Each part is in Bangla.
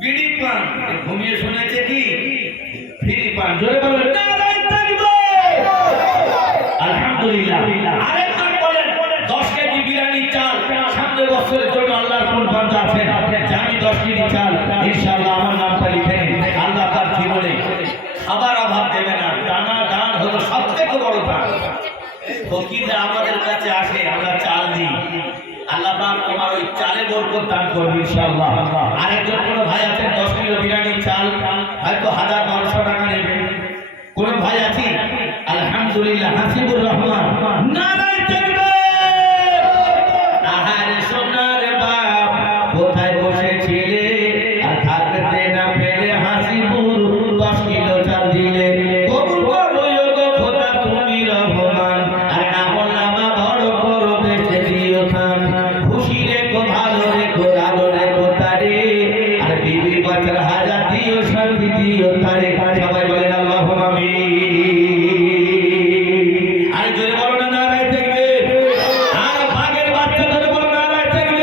বিড়ি পান ঘুমিয়ে শুনেছে কি ফ্রি পান জোরে বলেন নারায়ে তাকবীর আলহামদুলিল্লাহ আরেকজন বলেন 10 কেজি বিরিয়ানি চাল সামনে বছরের জন্য আল্লাহর কোন বান্দা আছেন যে আমি 10 কেজি চাল ইনশাআল্লাহ আমার নামটা লিখে নিন আল্লাহ তার জীবনে খাবার অভাব দেবে না দানা দান হলো সবথেকে বড় দান ফকিররা আমাদের কাছে আসে আমরা চাল দিই আল্লাহ পাক তোমার ওই চালে বরকত দান করবে ইনশাআল্লাহ আরেকজন কোন ভাই আছেন 10 কিলো বিরিয়ানি চাল হয়তো 1000-1200 টাকা নেবেন কোন ভাই আছে আলহামদুলিল্লাহ হাসিবুর রহমান নারায়ে তাকবীর আহারে সোনার বাপ কোথায় বসেছিলে আর থাকতে না পেরে হাসিবুর 10 কিলো চাল দিলে কবুল করো গো খোদা তুমি রহমান আর আমলনামা বড় করো বেশি দিও খান খুশি রেখো ভালো রেখো আলো রেখো তারে আর বিবি বাচ্চার হাজার দিও শান্তি দিও তারে সবাই বলেন আল্লাহুম্মা আমিন আর জোরে বলো না নারায়ে তাকবীর আর ভাগের বাচ্চা ধরে বলো নারায়ে তাকবীর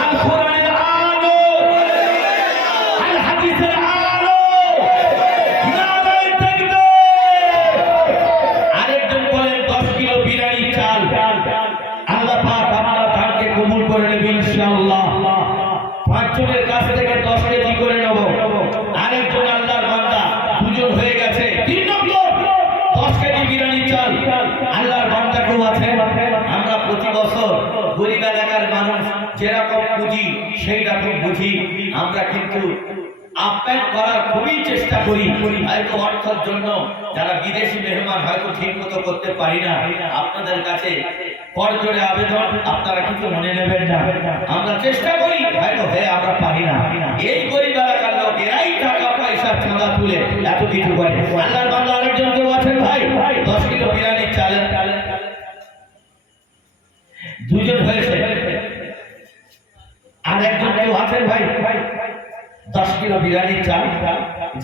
আল কোরআনের আলো আল হাদিসের আলো নারায়ে তাকবীর আরেকজন বলেন 10 কিলো বিরিয়ানি চাল আল্লাহ পাক আপনার দানকে কবুল করে নেবেন ইনশাআল্লাহ পাঁচজনের কাছ থেকে 10 কেজি করে নেব আরেকজন আল্লাহর বান্দা দুজন হয়ে গেছে তিন নম্বর 10 কেজি বিরিয়ানি চাল আল্লাহর বান্দা কেউ আছে আমরা প্রতি বছর গরিব এলাকার মানুষ যেরকম বুঝি সেই রকম বুঝি আমরা কিন্তু আপ্যায়ন করার খুবই চেষ্টা করি হয়তো অর্থের জন্য যারা বিদেশি মেহমান হয়তো ঠিক মতো করতে পারি না আপনাদের কাছে করজোড়ে আবেদন আপনারা কিন্তু মনে নেবেন না আমরা চেষ্টা করি হয়তো হ্যাঁ আমরা পারি না এই গরিব এলাকার লোক এরাই টাকা পয়সা চাঁদা তুলে এত কিছু করে আল্লাহর বান্দা আরেকজন কেউ আছেন ভাই 10 কিলো বিরিয়ানি চাল দুজন হয়েছে আর একজন কেউ আছেন ভাই 10 কিলো বিরিয়ানি চাল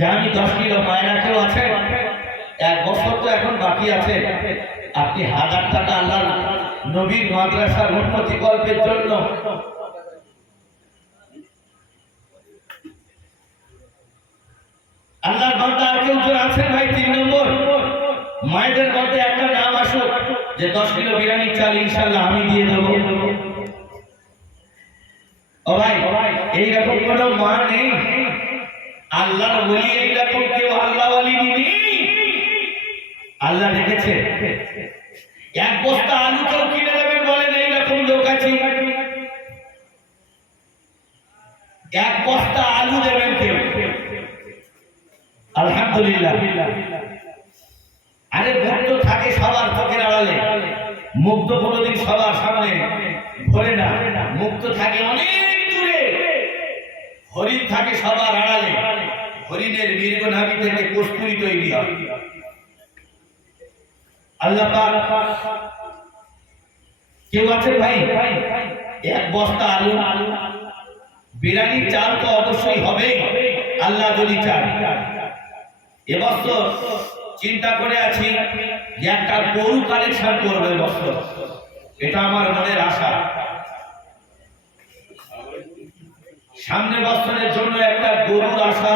জানি 10 কিলো মায়না কেউ আছে এক বছর তো এখন বাকি আছে আপনি 1000 টাকা আল্লাহ নবীর মাদ্রাসার উন্নতি কল্পের জন্য আল্লাহর বান্দা আর কেউ আছেন ভাই 3 নম্বর মায়েদের মধ্যে একটা নাম আসুক যে 10 কিলো বিরিয়ানি চাল ইনশাআল্লাহ আমি দিয়ে দেব ও ভাই এই রকম কোন মা নেই আল্লাহর ওলি এই রকম কেউ আল্লাহ ওলি নেই আল্লাহ রেখেছে এক বস্তা আলু কেউ কিনে দেবেন বলেন এই রকম লোক আছে এক বস্তা আলু দেবেন কেউ আলহামদুলিল্লাহ আরে মুক্ত থাকে সবার চোখের আড়ালে মুক্ত কোনোদিন সবার সামনে ঘোরে না মুক্ত থাকে অনেক দূরে হরিণ থাকে সবার আড়ালে হরিণের মীরগনাভি থেকে কস্তুরী তৈরি হয় আল্লাহ পাক কেউ আছে ভাই এক বস্তা আলু বিরিয়ানি চাল তো অবশ্যই হবে আল্লাহ যদি চায় এবছর চিন্তা করে আছি যে একটা গরু কালেকশন করবে এবছর এটা আমার মনের আশা সামনে বছরের জন্য একটা গরুর আশা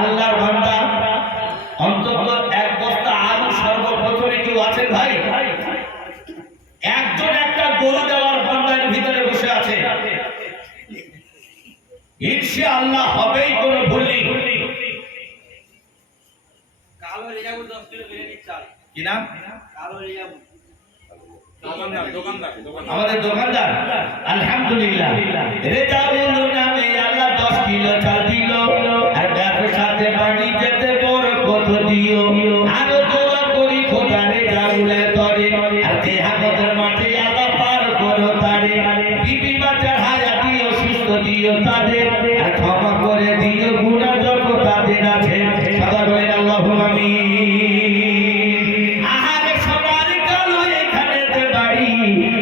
আল্লাহর বান্দা অন্তত এক বস্তা আলু সর্বপ্রথমে কেউ আছেন ভাই একজন একটা গরু দেওয়ার বান্দার ভিতরে বসে আছে ইনশাআল্লাহ হবেই কোনো ভুল নেই কালো রেজাবুল 10 কিলো বিরিয়ানি চাল কি নাম কালো রেজাবুল আমাদের দোকানদার আলহামদুলিল্লাহ রেজাবুল নামে আল্লাহ 10 কিলো চাল দিল আর ব্যবসাতে বাণিজ্যতে বরকত দিও আর দোয়া করি খোদা রেজাবুলের তরে আর দেহাতের মাঠে আল্লাহ পার করো তারে বিবি বাচ্চার হায়াত দিও সুস্থ দিও তাদের আর ক্ষমা করে দিও গুনাহ যত তাদের আছে সবাই বলেন আল্লাহুম্মা আমিন আহারে সবার কালো এখানেতে বাড়ি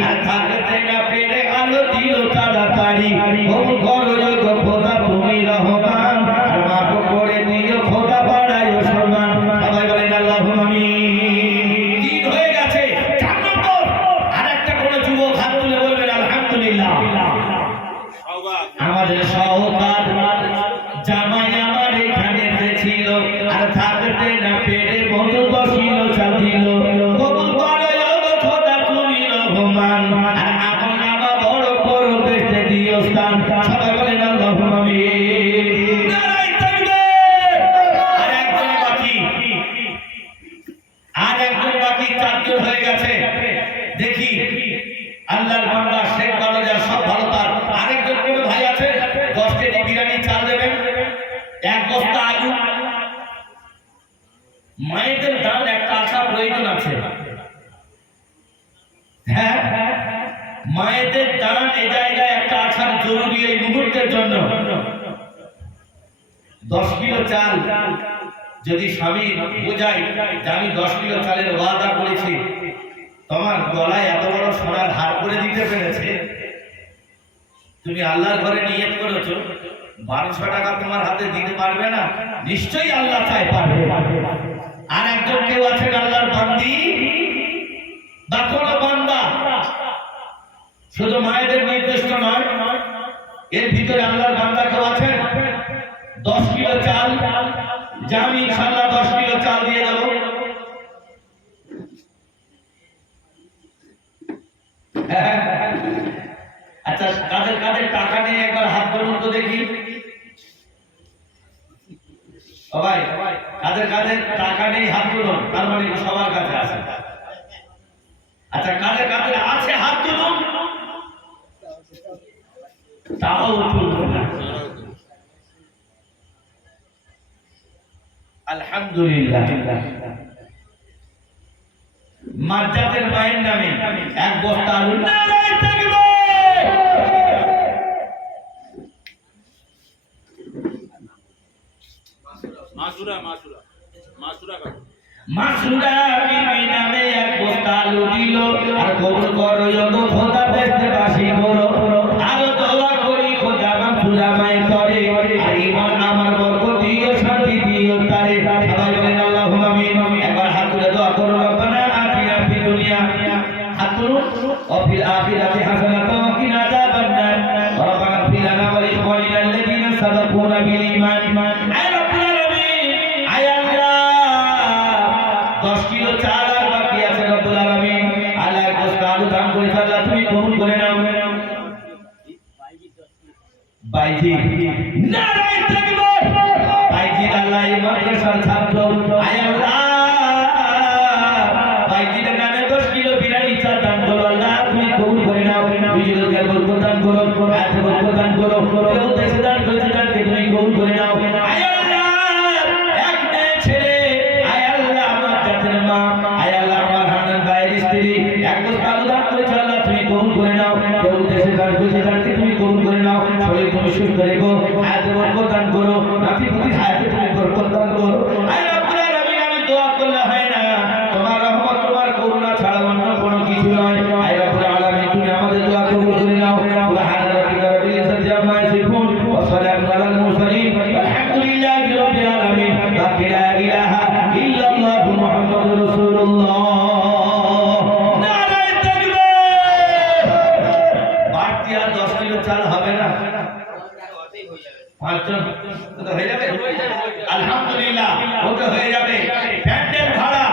আর থাকতে না পেরে আলো দিও তাড়াতাড়ি ওম করো গো খোদা তুমি রহমান আর মাফ করে দিও খোদা বাড়ায়ো সম্মান সবাই বলেন আল্লাহুম্মা আমিন দিন হয়ে গেছে 4 নম্বর আরেকটা কোন যুবক হাত তুলে বলবেন আলহামদুলিল্লাহ আমাদের সহকার জামাই আমার এখানে যে ছিল আর থাকতে না পেরে বন্ধু বসিল চাঁদিল কবুল করে খোদা তুমি রহমান আর আপন আমা বড় করো বেঁচে দিও স্থান সবাই বলেন আল্লাহুম্মা আমিন নারায়ে তাকবীর আর একজন বাকি চারজন হয়ে গেছে দেখি আল্লাহর বান্দা শেখ বালুজা সব ভালো তার আরেকজন কোন ভাই আছে 10 কেজি বিরিয়ানি চাল দেবেন এক বস্তা আলু মায়েদের দান একটা আশা প্রয়োজন আছে হ্যাঁ মায়েদের দান এই জায়গায় একটা আশার জরুরি এই মুহূর্তের জন্য 10 কিলো চাল যদি স্বামী বোঝায় যে আমি 10 কিলো চালের ওয়াদা করেছি তোমার গলায় এত বড় সোনার হার করে দিতে পেরেছে তুমি আল্লাহর ঘরে নিয়ত করেছো 1200 টাকা তোমার হাতে দিতে পারবে না নিশ্চয়ই আল্লাহ চাই পারবে আর একজন কেউ আছেন আল্লাহর বান্দি বা কোনো বান্দা শুধু মায়েদের নির্দিষ্ট নয় এর ভিতরে আল্লাহর বান্দা কেউ আছেন 10 কিলো চাল যা আমি ইনশাআল্লাহ 10 কিলো চাল দিয়ে দেব আচ্ছা কাদের কাদের টাকা নেই একবার হাত তুলুন তো দেখি সবাই কাদের কাদের টাকা নেই হাত তুলুন তার মানে সবার কাছে আছে আচ্ছা কাদের কাদের আছে হাত তুলুন তাও তুলুন আলহামদুলিল্লাহ মার্জাতের মায়ের নামে এক বস্তা আলু নারায়ে তাকবীর মাসুরা বিবি নামে এক বস্তা আলু দিল আর কবুল করো গো খোদা বেহেশতে বাসী করো আর দোয়া করি খোদা মাসুরা মাই করে আর ঈমান আমার বরকত দিও শান্তি দিও তারে সবাই বলেন আল্লাহুম্মা আমিন একবার হাত তুলে দোয়া করো রব্বানা আতিনা ফিদ দুনিয়া হাত তুলো ও ফিল আখিরাতি হাসানাতাও ওয়া কিনা আযাবান নার রব্বানা ফিল লানা ওয়া লিইখওয়ানিনা আল্লাযীনা সাবাকুনা বিল ঈমান আয় রব্বুল আলামিন আয় আল্লাহ 10 কিলো চাল আর বাকি আছে রব্বুল আলামিন আল্লাহ এক বস্তা আলু দান করেছে আল্লাহ তুমি কবুল করে নাও বাইজি নারায়ে তাকবীর বাইজি আল্লাহ এই মাদ্রাসার ছাত্র আয় আল্লাহ বাইজির নামে 10 কিলো বিরিয়ানি চাল দান করো আল্লাহ তুমি কবুল করে নাও বিজয়কে বরকত দান করো আয়াতে বরকত দান করো কেউ দেশে দান করেছে দানকে তুমি কবুল করে নাও আয় আল্লাহ এক মেয়ে ছেলে আয় আল্লাহ আমার জাতের মা আয় আল্লাহ আমার হানান ভাইয়ের স্ত্রী এক বস্তা আলু দান করেছে আল্লাহ তুমি কবুল করে নাও কেউ দেশে দান করেছে দানকে তুমি কবুল করে নাও শরীর তুমি সুস্থ রেখো আয়াতে বরকত দান করো নাতি পুতি হায়াতে তুমি বরকত দান করো আয় রব্বুল আলামিন আমি দোয়া করলে হয় না তোমার রহমত তোমার করুণা ছাড়া অন্য কোনো কিছু নয় আয় রব্বুল আলামিন তুমি আমাদের দোয়া কবুল করে নাও সুবহান রাব্বিকা রাব্বিল ইজ্জাতি আম্মা ইয়াসিফুন ওয়া সালামুন আলাল মুরসালিন আলহামদুলিল্লাহি রাব্বিল আলামিন লা ইলাহা ইল্লাল্লাহু মুহাম্মাদুর রাসূলুল্লাহ নারায়ে তাকবীর বাড়তি আর 10 কিলো চাল হবে না পাঁচজন তো হয়ে যাবে আলহামদুলিল্লাহ ওটা হয়ে যাবে প্যান্ডেল ভাড়া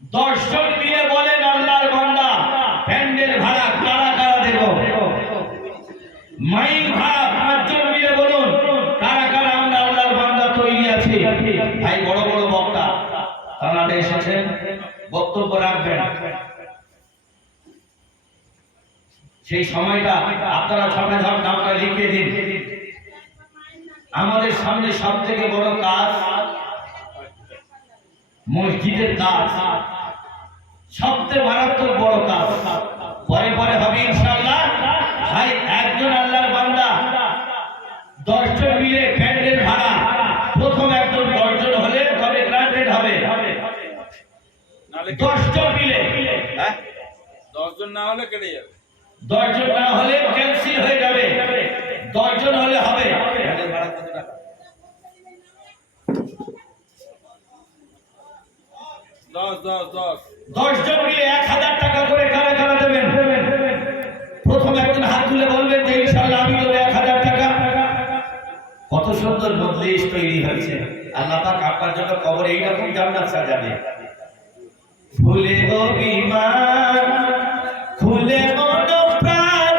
10 জন মিলে বলেন আল্লাহর বান্দা প্যান্ডেল ভাড়া কারা কারা দেব মাইক ভাড়া 5 জন মিলে বলুন কারা কারা আমরা আল্লাহর বান্দা তৈরি আছি ভাই বড় বড় বক্তা তারা এসেছেন বক্তব্য রাখবেন সেই সময়টা আপনারা ঝপে ঝপ নামটা লিখে দিন আমাদের সামনে সবথেকে বড় কাজ মসজিদের কাজ সবচেয়ে মারাত্মক বড় কাজ পরে পরে হবে ইনশাআল্লাহ ভাই একজন আল্লাহর বান্দা 10 জন মিলে প্যান্ডেল ভাড়া প্রথম একজন 10 জন হলে তবে গ্রান্টেড হবে 10 জন মিলে 10 জন না হলে কেটে যাবে 10 জন না হলে ক্যান্সেল হয়ে যাবে 10 জন হলে হবে প্যান্ডেল ভাড়া কত টাকা 10 জন মিলে 1000 টাকা করে কারা কারা দেবেন প্রথম একজন হাত তুলে বলবেন যে ইনশাআল্লাহ কত সুন্দর মজলিস তৈরি হয়েছে। আল্লাহ পাক আপনার জন্য কবরে এইরকম জান্নাত সাজাবে। ফুলে অভিমান খুলে মন প্রাণ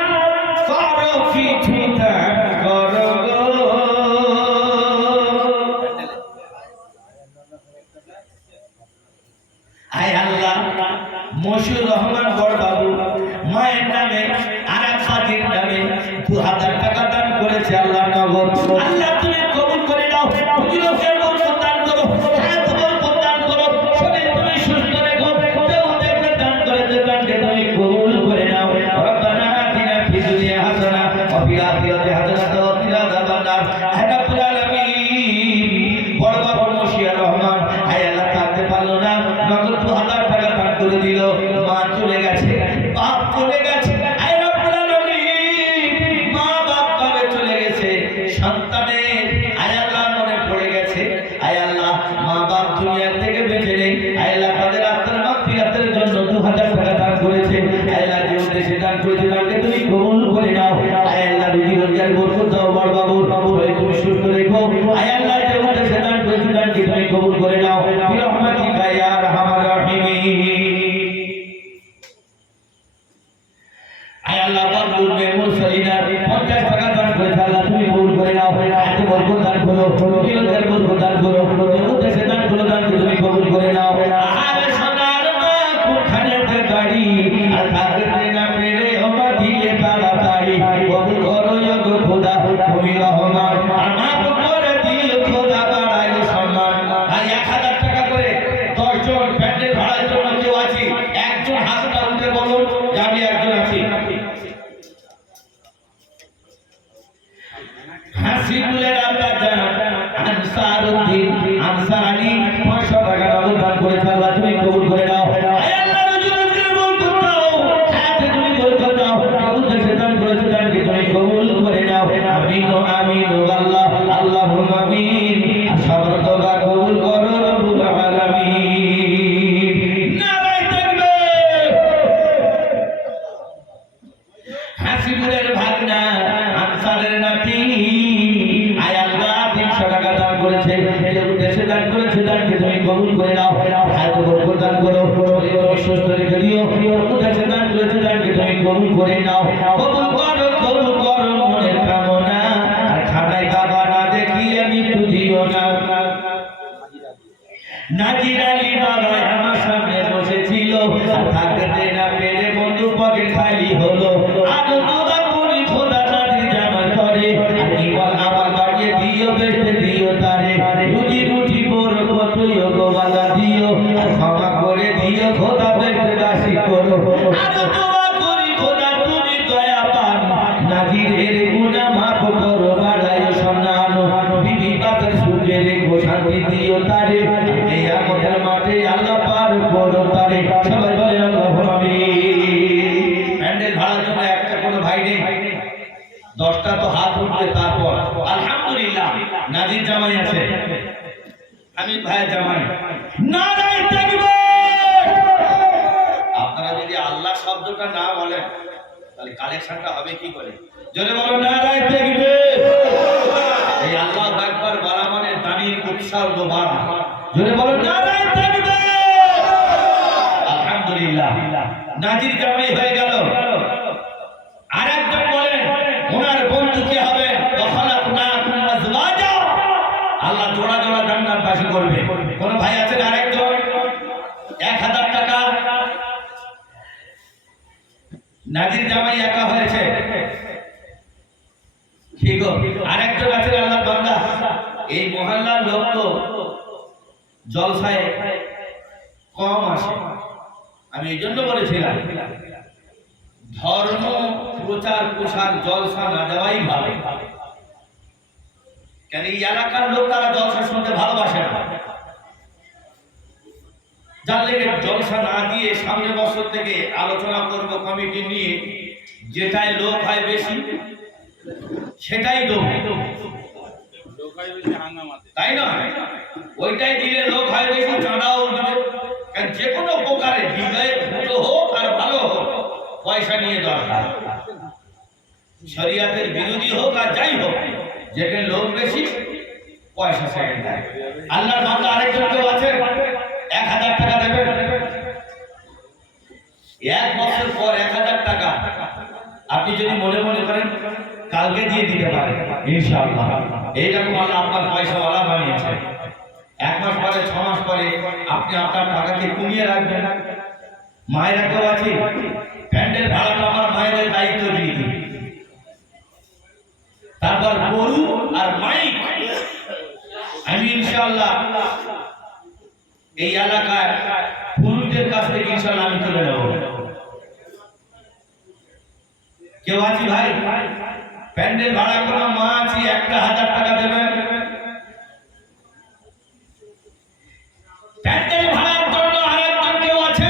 করো কিছু দান করো গো। আয় আল্লাহ, মশিউর রহমান বড়বাবু মায়ের নামে আর এক সাথীর নামে 2000 টাকা দান করেছে। আল্লাহ নগদ, আল্লাহ তুমি কবুল করে নাও। হুজুরকে বরকত দান করো, হায়াত বরকত দান করো, শরীর তুমি সুস্থ রেখো। কেউ দেখে দান করেছে, দানকে তুমি কবুল করে নাও। রব্বানা আতিনা ফিদ দুনিয়া হাসানা ওয়া ফিল আখিরাতি হাসানাতাও ওয়া কিনা আযাবান নার। হে রাব্বুল আলামিন, বড়বাবু মশিউর রহমান আয় আল্লাহ থাকতে পারলো না, নগদ 2000 টাকা দান করে দিল। মা চলে গেছে, বাপ চলে গেছে। আয় রাব্বুল আলামিন, মা বাপ কবে চলে গেছে, সন্তানের আয় আল্লাহ মনে পড়ে গেছে। আয় আল্লাহ, মা বাপ দুনিয়া থেকে বেঁচে নেই। আয় আল্লাহ, তাদের আত্মার মাগফিরাতের জন্য 2000 টাকা দান করেছে। আয় আল্লাহ, যে উদ্দেশ্যে দান করেছে তাকে তুমি কবুল করে নাও। আয় আল্লাহ, রুজি রোজগার বরকত দাও। বড়বাবুর শরীর তুমি সুস্থ রেখো। আয় আল্লাহ, যে উদ্দেশ্যে দান করেছে তাকে তুমি কবুল করে নাও। বিরহমাতিকা ইয়া আরহামার রাহিমিন। আয় আল্লাহ, বাবুল মুরসালিনা 50 টাকা দান করেছে। আল্লাহ তুমি কবুল করে নাও। এত বরকত দান করো, রোজগার বরকত দান করো, যে উদ্দেশ্যে দান করো দানকে তুমি কবুল করে নাও। আর সোনার মা কোনখানেতে বাড়ি, আর থাকতে না পেরে ওমা দিলে তাড়াতাড়ি। কবুল করো গো খোদা, তুমি রহমান, আর মাফ করে দিও খোদা, বাড়ায় সম্মান। আর 1000 টাকা করে 10 জন প্যান্ডেল ভাড়ার জন্য কেউ আছি, একজন হাতটা উঠে বলুন যে আমি একজন আছি। হাসিবুলের আল্লাহ জান আনসারউদ্দিন আনসার আলী 500 টাকা নগদ দান করেছে। আল্লাহ তুমি কবুল করে নাও। আয় আল্লাহ, রুজি রোজগার বরকত দাও, হায়াতে তুমি বরকত দাও। উদ্দেশ্যে দান করেছে দানকে তুমি কবুল করে নাও। আমিন ও আমিন ও আল্লাহ, আল্লাহুম্মা আমিন। সবার দোয়া কবুল করো রব্বুল আলামিন। নারায়ে তাকবীর। হাসিবুলের ভাগনা আনসারের নাতি আয় আল্লাহ 300 টাকা দান করেছে। এই উদ্দেশ্যে দান করেছে দানকে তুমি কবুল করে নাও। হায়াত বরকত দান করো, শরীর তুমি সুস্থ রেখে দিও। উদ্দেশ্যে দান করেছে দানকে তুমি কবুল করে নাও। কবুল করো মনের কামনা, আর খানায় খাবা না দেখিয়ে মৃত্যু দিও না। নাজির আলী বাবা আমার সামনে বসেছিল, আর থাকতে না পেরে বন্ধু পকেট খালি হলো। আর দোয়া করি খোদা তাদের জামা করে, আর আমার বাড়িয়ে দিও, বেঁচে দিও তারে। রুজি রুটি বরকত গোবালা দিও, আর ক্ষমা করে দিও খোদা, বেঁচে বাসি করো। আর দোয়া করি খোদা তুমি দয়া পান, নাজিরের গুনাহ মাফ করো, বাড়ায় সম্মান। বিবি বাতের সুখে রেখো, শান্তি দিও তারে। এই আমাদের মাঠে আল্লাহ পার করো তারে। সবাই বলে আল্লাহুম্মা আমিন। প্যান্ডেল ভাড়ার জন্য একটা কোনো ভাই নেই, 10টা তো হাত উঠবে। তারপর আলহামদুলিল্লাহ নাজির জামাই আছে, আমিন ভাইয়ের জামাই। নারায়ে তাকবীর। আপনারা যদি আল্লাহ শব্দটা না বলেন তাহলে কালেকশনটা হবে কি করে? জোরে বলো নারায়ে তাকবীর। এই আল্লাহু আকবার বলা মানে দানির উৎসর্গ বাড়া। জোরে বলো নারায়ে তাকবীর। আলহামদুলিল্লাহ, নাজির জামাই হয়ে গেল। আরেকজন বলেন ওনার বন্ধু কে হবে? দখালাকুনাকুম আজওয়াজা, আল্লাহ জোড়া জোড়া জান্নাতবাসী করবে। কোন ভাই আছেন আরেকজন? 1000 টাকা। নাজির জামাই একা হয়েছে, ঠিক আরেকজন আছেন আল্লাহর বান্দা। এই মহল্লার লোক তো জলসায় কম আসে, আমি এই জন্য বলেছিলাম ধর্ম প্রচার প্রসার জলসা না দেওয়াই ভালো। কেন এই এলাকার লোক তারা জলসা শুনতে ভালোবাসে না। যার লেগে জলসা না দিয়ে সামনে বছর থেকে আলোচনা করব কমিটি নিয়ে, যেটাই লোক হয় বেশি সেটাই দেবো, তাই না? ওইটাই দিলে লোক হয় বেশি, চাঁদাও উঠবে। কারণ যে কোনো প্রকারে হৃদয়ে ফুটো হোক আর ভালো হোক, পয়সা নিয়ে দরকার। শরিয়াতের বিরোধী হোক আর যাই হোক, যেখানে লোক বেশি পয়সা সেকেন্ড দেয়। আল্লাহর বান্দা আরেকজন কেউ আছে 1000 টাকা দেবে, 1 বছর পর 1000 টাকা আপনি যদি মনে মনে করেন কালকে দিয়ে দিতে পারেন ইনশাআল্লাহ, এইরকম আল্লাহ আপনার পয়সাওয়ালা বানিয়েছে। 1 মাস পরে 6 মাস পরে আপনি আপনার টাকাকে কমিয়ে রাখবেন। মায়েরা কেউ আছে প্যান্ডেল ভাড়াটা আমার মায়েদের দায়িত্ব দিয়ে দিই। তারপর গরু আর মাইক আমি ইনশাআল্লাহ এই এলাকার পুরুষদের কাছ থেকে ইনশাআল্লাহ আমি তুলে নেব। কেউ আছি ভাই প্যান্ডেল ভাড়া করা মা আছি 1000 টাকা দেবেন। প্যান্ডেল ভাড়ার জন্য আরেকজন কেউ আছে,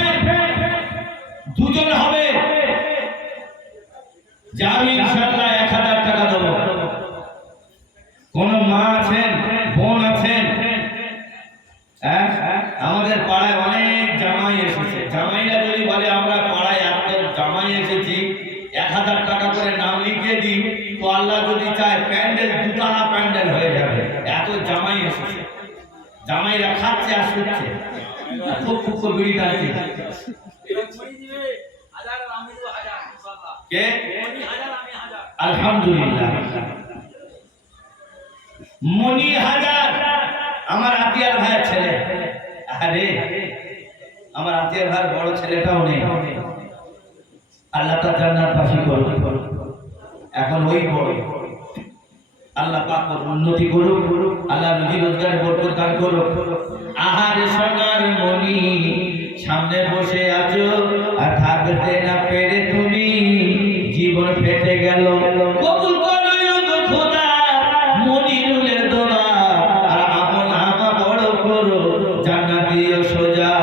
দুজন হবে যে আমি ইনশাআল্লাহ 1000 টাকা দেবো। কোন মা আছেন, বোন আছেন? আমাদের পাড়ায় অনেক জামাই এসেছে, জামাইরা যদি বলে আমরা পাড়ায় এত জামাই এসেছি 1000 টাকা করে নাম লিখে দিই, তো আল্লাহ যদি চায় প্যান্ডেল 2 তলা প্যান্ডেল হয়ে যাবে। এত জামাই এসেছে, জামাইরা খাচ্ছে আর শুচ্ছে, খুব খুব বিড়ি টানছে। কে? আলহামদুলিল্লাহ মনি হাজার আমার আতিয়ার ভাইয়ের ছেলে। আরে আমার আতিয়ার ভাইয়ের বড় ছেলেটাও নেই, আল্লাহ তার জান্নাতবাসী করুন। এখন ওই বড় আল্লাহ পাক উন্নতি করুক, আল্লাহ রুজি রোজগার বরকত দান করুক। আহারে সোনার মনি সামনে বসে আছো আর থাকতে না পেরে তুমি জীবন ফেটে গেল। কবুল করো গো খোদা মনিরুলের দোয়া আর আমল আমা বড় করো জান্নাতীয় সোজা।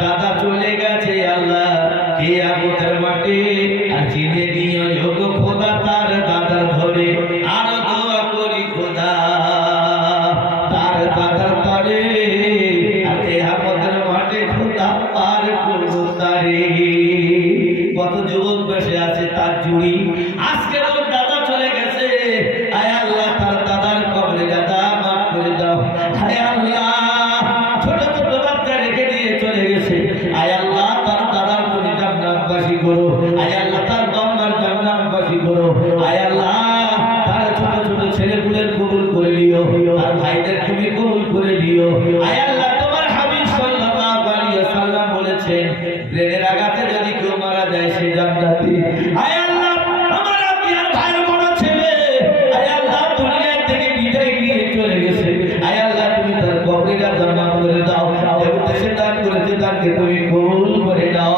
দাদা চলে গেছে আল্লাহ কিয়ামতের মাঠে আর চিনে নিও গো খোদা তার দাদার ধরে। আর দোয়া করি খোদা তার দাদার ধরে আর কিয়ামতের মাঠে খোদা পার করো তারে। কত যুবক বসে আছে তার জুড়ি, আজকে ওর দাদা চলে গেছে। আয় আল্লাহ তার দাদার কবরে দাদা মাফ করে দাও। আয় আল্লাহ ছোট ছোট বাচ্চা রেখে দিয়ে চলে গেছে, আয় আল্লাহ তার দাদার তুমি জান্নাতবাসী করো। আয় আল্লাহ তার বাবার জান্নাতবাসী করো। আয় আল্লাহ তার ছোট ছোট ছেলেপুলের কবুল করে নিও আর ভাইদের তুমি কবুল করে নিও। আয় আল্লাহ তোমার হাবিব সাল্লাল্লাহু আলাইহি ওয়াসাল্লাম বলেছেন ব্রেনের আঘাতে যদি কেউ মারা যায় সে জান্নাতি। আয় আল্লাহ আমার আতিয়ার ভাইয়ের বড় ছেলে আয় আল্লাহ দুনিয়া থেকে বিদায় নিয়ে চলে গেছে, আয় আল্লাহ তুমি তার কবরে জান্নাত করে দাও। যে উদ্দেশ্যে দান করেছে তাকে তুমি কবুল করে নাও।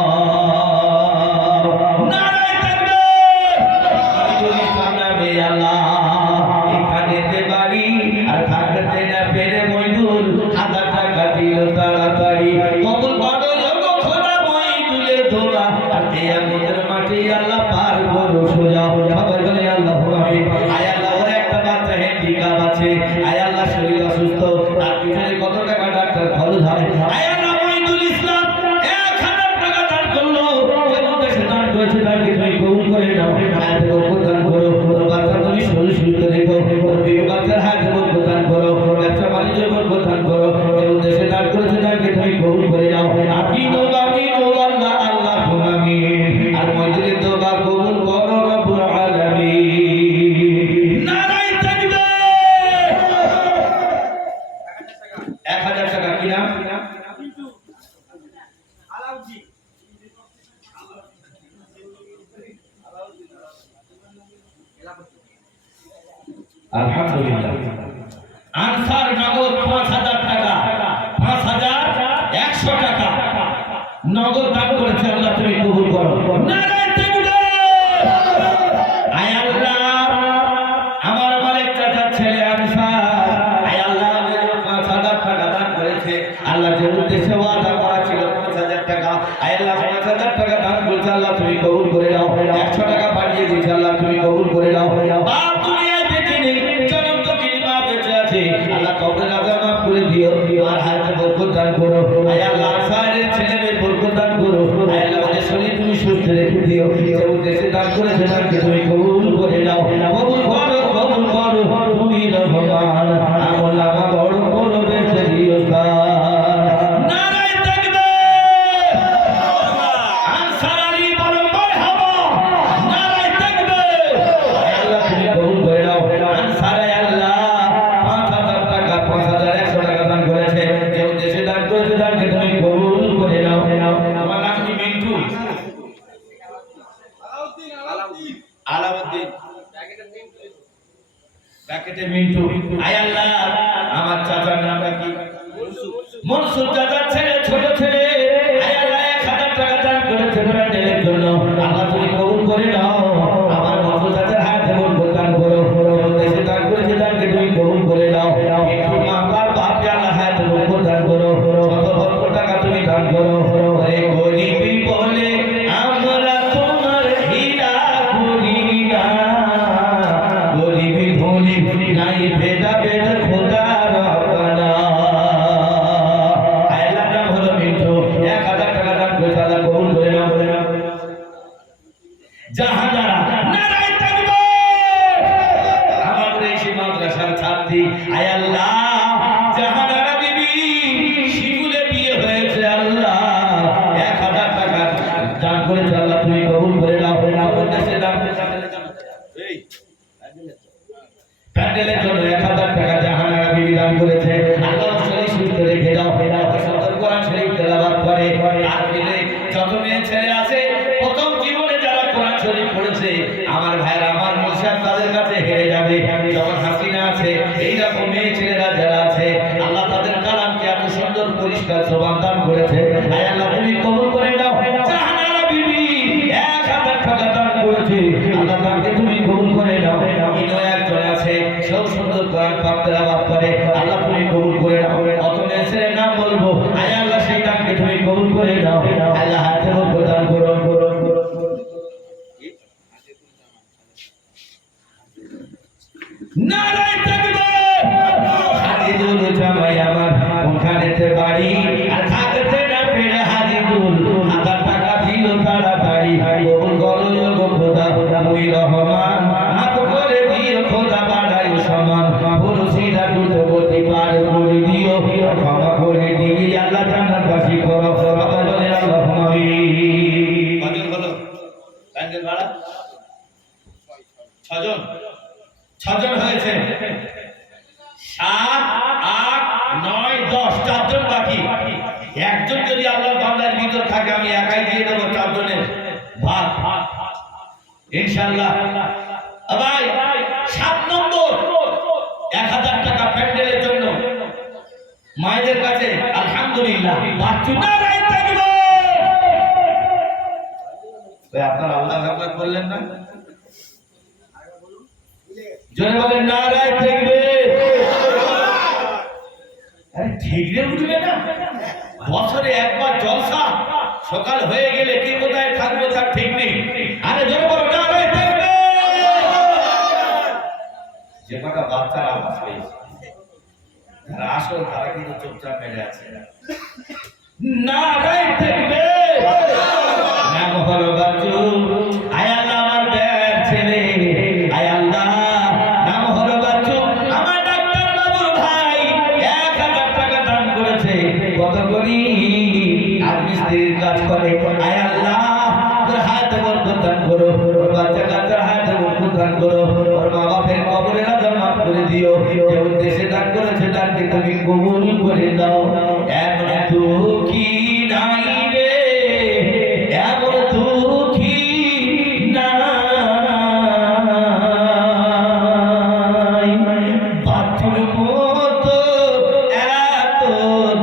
নারায়ে তাকবীর সামনে আল্লাহ এখানেতে বাড়ি আর থাকতে না পেরে মইদুল 1000 টাকা দিল তাড়াতাড়ি। কবুল করো গো খোদা মইদুলের দোয়া আর কিয়ামতের মাঠে আল্লাহ পার করো সোজা। সবাই বলে আল্লাহু আমিন। আয় আল্লাহ ওর একটা বাচ্চা হ্যান্ডিক্যাপ আছে, আয় আল্লাহ শরীর অসুস্থ, তার পিছনে কত টাকা ডাক্তার খরচ হয়। আয় আল্লাহ মইদুল ইসলাম 1000 টাকা দান করলো, যে উদ্দেশ্যে দান করেছে তাকে তুমি কবুল করে নাও। হায়াতে বরকত দান করো, ওর বাচ্চা তুমি শরীর সুস্থ রেখো, ওর প্রিয় বাচ্চার হায়াতে বরকত দান করো, ব্যবসা বাণিজ্য বরকত দান করো। যে উদ্দেশ্যে দান করেছে তাকে তুমি কবুল করে নাও। আমিন ও আমিন ও আল্লাহ আল্লাহু আমিন। আর মইদুলের দোয়া কবুল করো রব্বুল আলামিন। নারায়ে তাকবীর। 1000 টাকা কি নাম? আলহামদুলিল্লাহ। আনসার নগদ 5000 টাকা, 5100 টাকা নগদ দান করেছে, আল্লাহ তুমি কবুল করো। নারায়ে তাকবীর। আয় আল্লাহ আমার মালিক চাচার ছেলে আনসার আয় আল্লাহ আমাদের 5000 টাকা দান করেছে, আল্লাহ যে উদ্দেশ্যে ওয়াদা করা ছিল 5000 টাকা, আয় আল্লাহ 5000 টাকা দান করেছে, আল্লাহ তুমি কবুল করে নাও। 100 টাকা পাঠিয়ে দিয়েছে, আল্লাহ তুমি কবুল করে নাও। বাপ দুনিয়ায় বেঁচে নেই, জনম তো কিমা বেঁচে আছে, আল্লাহ কবরের আযাব মাফ করে দিও আর হায়াতে বরকত দান করো। আয় আল্লাহ আনসারের ছেলেমেয়ের বরকত দান করো। আয় আল্লাহ ওদের শরীর তুমি সুস্থ রেখে দিও। যে উদ্দেশ্যে দান করেছে তাকে তুমি কবুল করে নাও। কবুল করো, কবুল করো, ব্র্যাকেটে মিন্টু। আয় আল্লাহ, আমার চাচার নামটা কি? মনসুর চাচার ছেলে, ছোট ছেলে। আয় আল্লাহ, 1000 টাকা দান করেছে প্যান্ডেলের জন্য। আল্লাহ তুমি কবুল করে নাও। আমার মনসুর চাচার হাতে বরকত দান করো। দেশে দান করেছে, দানকে তুমি কবুল করে নাও। মিন্টু মা বাবার বাপকে আল্লাহ হাতে বরকত দান করো। শত লক্ষ টাকা তুমি দান করো। ওরে গরিবী বলে আমরা তোমার হীরা করি না, গরিবী ধনী নাই ভেদা ভেদ খোদা রব্বানা। আল্লাহ নাম হলো মিন্টু। 1000 টাকা দান করে আল্লাহ কবুল করে নাও। জাহানারা নারায়ে তাকবীর। আমাদের এই সেই মাদ্রাসার ছাত্রী। আয় আল্লাহ, জাহানারা বিবি শিমুলে বিয়ে হয়েছে। আল্লাহ 1000 টাকা দান করে আল্লাহ তুমি কবুল করে নাও। দেশে দান এই প্যান্ডেলের জন্য 1000 টাকা জাহানারা বিবি দান করেছে। আল্লাহ শরীর সুস্থ রেখে দাও। সুন্দর কোরআন শরীফ তেলাওয়াত করে। আর মিলে যত মেয়ে ছেলে আছে, প্রথম জীবনে যারা কোরআন শরীফ পড়েছে, আমার ভাইরা, আমার মুর্শিদ তাদের কাছে হেরে যাবে। যখন হাসিনা আছে, এইরকম মেয়ে ছেলেরা যারা আছে, আল্লাহ তাদের কালামকে এত সুন্দর পরিষ্কার জবান দান করেছে। আয় আল্লাহ তুমি কবুল করে দাও। জাহানারা বিবি 1000 টাকা দান করেছে। আল্লাহ তাকে তুমি কবুল করে দাও। ইনো একজন আছে, সব সুন্দর কোরআন পাক তেলাওয়াত করে। আল্লাহ তুমি কবুল করে দাও। কত মেয়ে ছেলের নাম বলবো, আয় আল্লাহ সেই নামকে তুমি কবুল করে দাও। আল্লাহ হাতে বরকত দান করো। নারায়ে তাকবীর। হাজিদুল জামাই আমার ওখানেতে বাড়ি, আর থাকতে না পেরে হাজিদুল 1000 টাকা দিল তাড়াতাড়ি। কবুল করো গো খোদা, তুমি রহমান, মাফ করে দিও খোদা, বাড়াইও সমান। পুরুষিরা দ্রুত গতি পার করে দিও, ক্ষমা করে দিই আল্লাহ, জান্নাতবাসী করো। সবাই বলে আল্লাহুম্মা আমিন। কজন হলো প্যান্ডেল ভাড়া? 6 জন। 6 জন হয়েছে। 7, 8, 9, 10, 4 জন বাকি। একজন যদি আল্লাহর বান্দার ভিতর থাকে, আমি একাই দিয়ে দেবো 4 জনের ভাগ ইনশাআল্লাহ। ভাই 7 নম্বর 1000 টাকা প্যান্ডেলের জন্য মায়েদের কাছে। আলহামদুলিল্লাহ। বাচ্চু নারায়ে তাকবীর। ভাই আপনারা আল্লাহু আকবার বললেন না? জোরে বলেন নারায়ে তাকবীর। আরে ঠিকরে উঠবে না? বছরে একবার জলসা, সকাল হয়ে গেলে কি কোথায় থাকবে তার ঠিক নেই। আরে জোরে বলো নারায়ে তাকবীর। যে কটা বাচ্চারা আওয়াজ পেয়েছে, যারা আসল তারা কিন্তু চুপচাপ মেরে আছে। নারায়ে তাকবীর। নাম হলো বাচ্চু। আয় আল্লাহ, আমার বের ছেলে। আয় আল্লাহ, নাম হলো বাচ্চু। আমার ডাক্তার বাবুর ভাই 1000 টাকা দান করেছে। কত করি আর মিস্ত্রির কাজ করে। আয় আল্লাহ, তোর হাতে বরকত দান করো। বাচ্চা কাচ্চার হাতে বরকত দান করো। ওর মা বাপের কবরের আযাব মাফ করে দিও। যে উদ্দেশ্যে দান করেছে, তাকে তুমি কবুল করে দাও। এমন দুঃখী নাই রে, এমন দুঃখী নাই, বাচ্চার মতো এত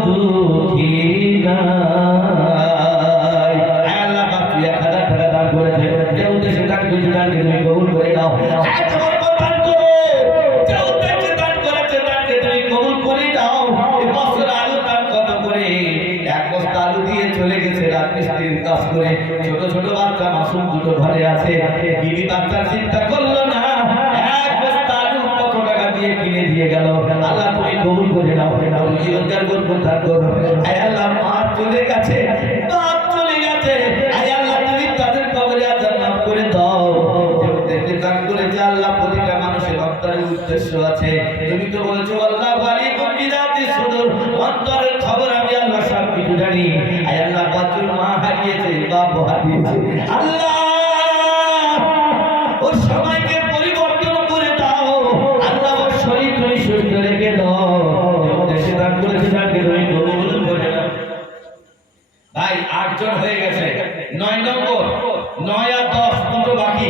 দুঃখী নাই। আল্লাহ বাচ্চু 1000 টাকা দান করেছে। যে উদ্দেশ্যে দান করেছে, তাকে তুমি কবুল করে দাও। এত বরকত দান করো। যে উদ্দেশ্যে দান করেছে, তাকে তুমি কবুল করে দাও। এই বছর আলু দান কত করে? 1 বস্তা আলু দিয়ে চলে গেছে রাজমিস্ত্রির কাজ করে। ছোট ছোট বাচ্চা মাসুম দুটো ঘরে আছে। বিবি বাচ্চার চিন্তা করলো না, 1 বস্তা আলু কত টাকা দিয়ে কিনে দিয়ে গেল। আল্লাহ তুমি কবুল করে নাও। রোজগার বরকত দান করো। আয় আল্লাহ, মা চলে গেছে, বাপ চলে গেছে। আয় আল্লাহ, তুমি তাদের কবরে আযাব মাফ করে দাও। যে উদ্দেশ্যে দান করেছে, আল্লাহ প্রতিটা মানুষের অন্তরে উদ্দেশ্য আছে। তুমি তো বলেছো আল্লাহ আলিকুম বিযাতি সুদূর, অন্তরের খবর আমি আল্লাহ সব কিছু জানি। আয় আল্লাহ, বাচ্চুর মা হারিয়েছে, বাপ হারিয়েছে। আল্লাহ, ওর সময়কে পরিবর্তন করে দাও। আল্লাহ, ওর শরীর তুমি সুস্থ রেখে দাও। যে উদ্দেশ্যে দান করেছে, তাকে তুমি কবুল করে নাও। ভাই 8 জন হয়ে গেছে। 9 নম্বর, 9 আর 10 দুটো বাকি।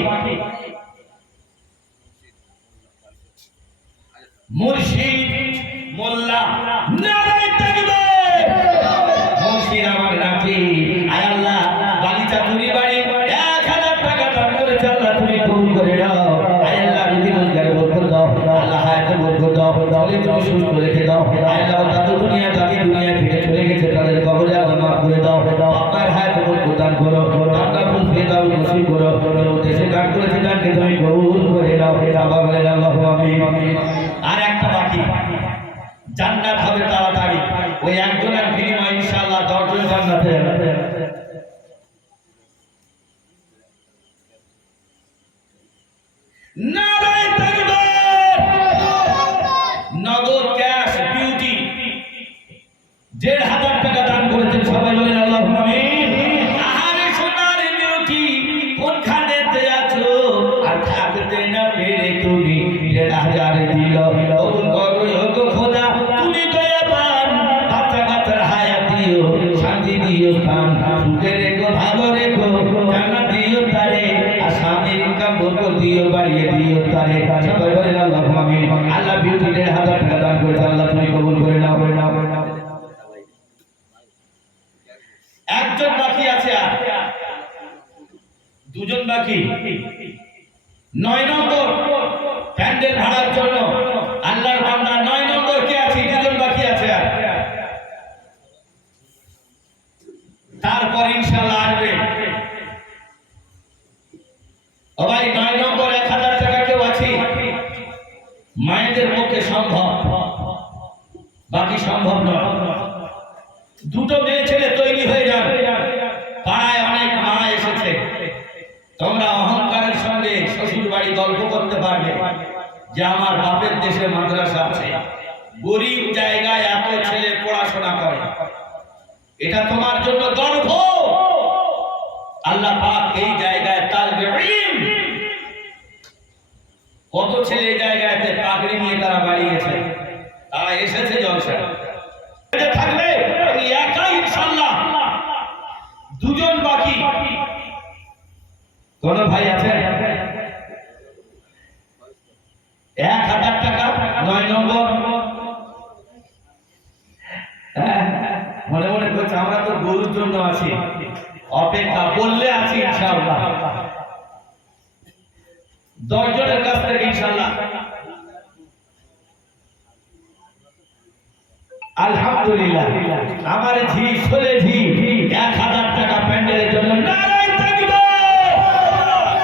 মুর্শিদ মোল্লা নারায়ে তাকবীর। মুর্শিদ আমার নাকি আয় আল্লাহ বালিচা তুমি বাড়ি 1000 টাকা দান করেছে আল্লাহ তুমি কবুল করে নাও। আয় আল্লাহ রুজি রোজগারে বরকত দাও, আল্লাহ হায়াতে বরকত দাও, তাহলে তুমি সুস্থ রেখে দাও। আয় আল্লাহ দাদু দুনিয়া থেকে চলে গেছে তাদের কবরে আল্লাহ মাফ করে দাও। আপনার হায়াতে বরকত দান করো, আল্লাহ খুশি দাও খুশি করো। দেশে দান করেছে দানকে তুমি কবুল করে নাও। বাবা বলেন আল্লাহু আমিন। আর একটা বাকি জান্নাত হবে তাড়াতাড়ি, ওই একজনের বিনিময়ে ইনশাআল্লাহ 10 জন জান্নাতে যাবে। নারায়ে তাকবীর। নগদ ক্যাশ বিউটি 1500 টাকা দান করেছেন, সবাই বলেন আল্লাহু আমিন। আহারে সোনার বিউটি কোনখানেতে আছো আর থাকতে না পেরে তুমি 1500 দিল। কবুল করো গো খোদা তুমি দয়াবান, বাচ্চা কাচ্চার হায়াত দিও, শান্তি দিও, স্থান সুখে রেখো, ভালো রেখো, জান্নাত দিও তারে, আর স্বামীর ইনকাম বরকত দিও, বাড়িয়ে দিও তারে। সবাই বলেন আল্লাহু আমিন। আল্লাহ বিউটি 1500 টাকা দান করেছে, আল্লাহ তুমি কবুল করে নাও। একজন বাকি আছে, আর দুজন বাকি। 9 নম্বর প্যান্ডেল ভাড়ার জন্য আল্লাহর বান্দা 9 নম্বর কে আছে? দুজন বাকি আছে, আর তারপর ইনশাআল্লাহ আসবে। ও ভাই 9 নম্বর 1000 টাকা কেউ আছে? মায়েদের পক্ষে সম্ভব, বাকি সম্ভব নয়। দুটো মেয়ে ছেলে তৈরি হয়ে যাবে। পাড়ায় অনেক মা এসেছে, তোমরা অহংকারের সঙ্গে শ্বশুর বাড়ি গল্প করতে পারবে যে আমার বাপের দেশে মাদ্রাসা আছে, গরিব জায়গায় এত ছেলে পড়াশোনা করে, এটা তোমার জন্য গর্ব। আল্লাহ পাক এই জায়গায় তালবে ইলম, কত ছেলে এই জায়গাতে পাগড়ি নিয়ে তারা বাড়ি গেছে, তারা এসেছে জলসা থাকবে। আমি একাই ইনশাআল্লাহ। দুজন বাকি, কোন ভাই আছে? 1000 টাকা 9 নম্বর। মনে মনে করছে আমরা তো গরুর জন্য আছি, অপেক্ষা বললে আছি ইনশাআল্লাহ। 10 জনের কাছ থেকে ইনশাআল্লাহ। আলহামদুলিল্লাহ আমার ঝি ছোলে ঝি 1000 টাকা প্যান্ডেলের জন্য। নারায়ে তাকবীর।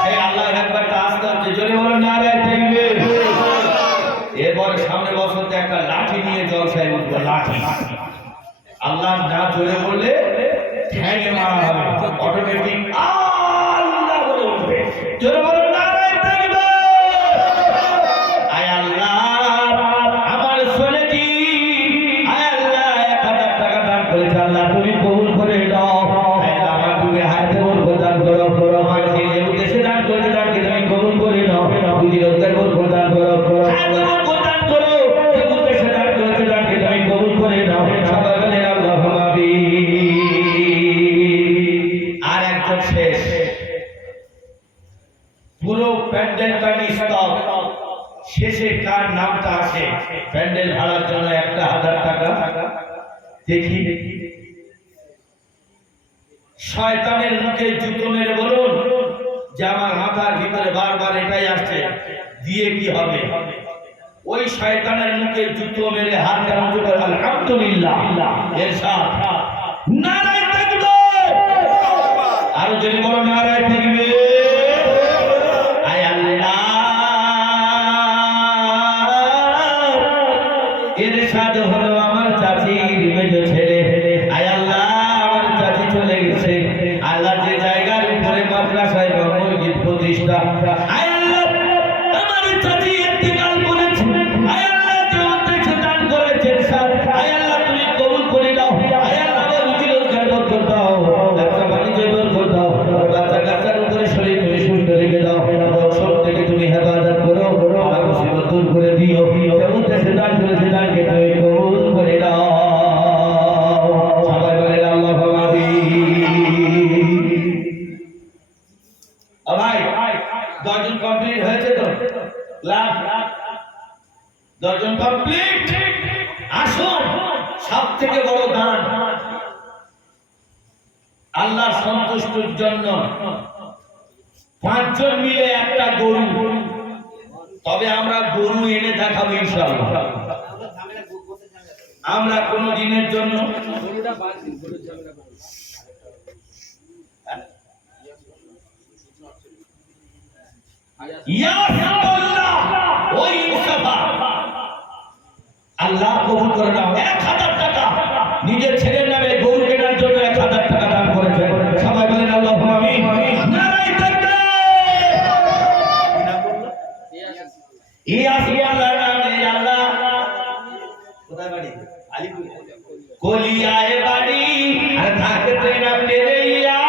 এই আল্লাহ একবার আস্তে আস্তে জোরে বলো নারায়ে তাকবীর। এবার সামনে বছরতে একটা লাঠি নিয়ে জলসায় উঠবো, লাঠি। আল্লাহ না জোরে বললে ঠ্যাঙে মারা হবে, অটোমেটিক আল্লাহ বলে উঠবে। জোরে বলো নারায়ে তাকবীর। আয় আল্লাহ আমার ছোলে ঝি, আয় আল্লাহ 1000 টাকা দান করেছে, আল্লাহ তুমি কবুল করে দাও। আয় আল্লাহ আমার তুমি হাতে বরকত দান করো, আমার যে উদ্দেশ্যে দান করেছে তাকে তুমি কবুল করে নাও। রুজি রোজগার বরকত দান করো, হাতে বরকত দান করো, যে উদ্দেশ্যে দান করেছে তাকে তুমি কবুল করে নাও। সবাই বলেন আল্লাহু আমিন। আর একজন শেষ, পুরো প্যান্ডেলটা নিস্তব, শেষে কার নামটা আসে প্যান্ডেল ভাড়ার জন্য 1000 টাকা? দেখি শয়তানের মুখে জুতো মেরে বলুন যে আমার মাথার ভিতরে বারবার এটাই আসছে, দিয়ে কি হবে? ওই শয়তানের মুখে জুতো মেরে হাতটা উঁচু করে আলহামদুলিল্লাহ ইরশাদ নারায়ে তাকবীর। আর যদি বলো নারায়ে তাকবীর। আয় আল্লাহ ইরশাদ হলো আমার চাচির মেজো ছেলে। আয় আল্লাহ আমার চাচি চলে গেছে, আল্লাহ যে জায়গার উপরে মাদ্রাসায় মসজিদ প্রতিষ্ঠা, আয় আল্লাহ আমার চাচি ইন্তেকাল করেছে, আয় আল্লাহ যে উদ্দেশ্যে দান করেছে, আয় আল্লাহ তুমি কবুল করে দাও। আয় আল্লাহ রুজি রোজগার বরকত দাও, ব্যবসা বাণিজ্য বরকত দাও, বাচ্চা কাচ্চার উপরে শরীর তুমি সুস্থ রেখে দাও, সব থেকে তুমি হেফাজত করো, আমার মুসিবত দূর করে দিও। যে উদ্দেশ্যে দান করেছে দানকে তুমি কবুল করে দাও। সবাই বলেন আল্লাহু আমিন। ভাই 10 জন কমপ্লিট হয়েছে তো? লাভ 10 জন কমপ্লিট। আসুন, সব থেকে বড় দান আল্লাহর সন্তুষ্টির জন্য 5 জন মিলে একটা গরু, তবে আমরা গরু এনে দেখাবো ইনশাআল্লাহ। আমরা কোন দিনের জন্য আল্লাহ কবুল করে নাও। 1000 টাকা নিজের ছেলের নামে গরু কেনার জন্য 1000 টাকা দান করেছে। সবাই বলেন আল্লাহুম্মা আমিন। নারায়ে তাকবীর। ইয়াসি আল্লাহর নামে আল্লাহ। কোথায় বাড়ি? আলিপুর। কলিয়ায় বাড়ি আর থাকতে না পেরে ইয়া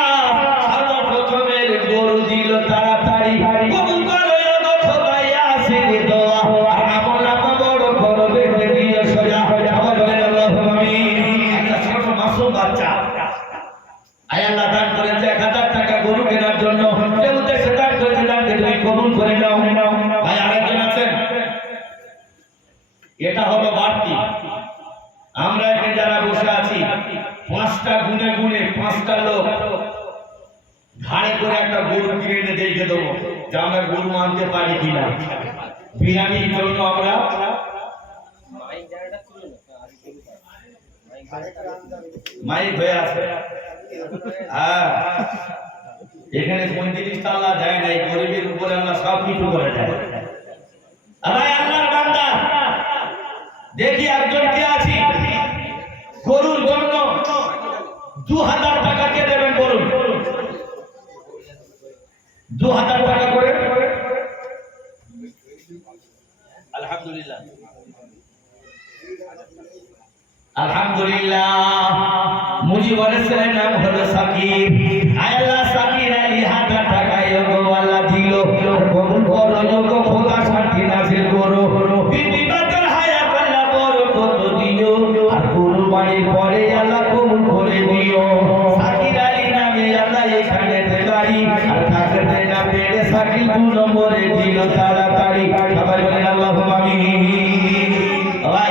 সর্বপ্রথমের গরু দিল তাড়াতাড়ি। কবুল করে গো খোদা ইয়াসির দোয়া, আর আমল আমল বড় করবে দিও সোজা। সবাই বলেন আল্লাহুম্মা আমিন। একটা ছোট মাসুম বাচ্চা আয় আল্লাহ দান করেছে 1000 টাকা গরু কেনার জন্য। যে উদ্দেশ্যে দান করেছে দানকে তুমি কবুল করে নাও। ভাই আরেকজন আছেন, এটা হলো বাড়তি। আমরা এখানে যারা বসে আছি 5টা গুনে গুনে 5টা লোক ঘাড়ে করে একটা গরু কিনে এনে দেখে দেবো যে আমরা গরু আনতে পারি কিনা। বিরিয়ানির জন্য আমরা মাইক হয়ে আছে। হ্যাঁ, এখানে কোন জিনিসটা আল্লাহ দেয় নাই, গরিবের উপরে আল্লাহ সব কিছু করে দেয়। ভাই আল্লাহর বান্দা, দেখি একজন কে আছি গরুর জন্য 2000 টাকা কে দেবেন বলুন? 2000 টাকা করে। আলহামদুলিল্লাহ, আলহামদুলিল্লাহ। মুজিবরের ছেলের নাম হলো সাকিব। আল্লাহ সাকির আলী 1000 টাকা গো আল্লাহ দিল। কবুল করো গো খোদা, শান্তি নাজিল করো। বিবি বাদর হায়াত আল্লাহ বরকত দিও, আর কুরবানির পরে আল্লাহ কবুল করে দিও। সাকির আলী নামে আল্লাহ এখানে বাড়ি, আর থাকতে না পেরে সাকিব 2 নম্বরে দিল তাড়াতাড়ি। সবাই বলেন আল্লাহুম্মা আমিন। ভাই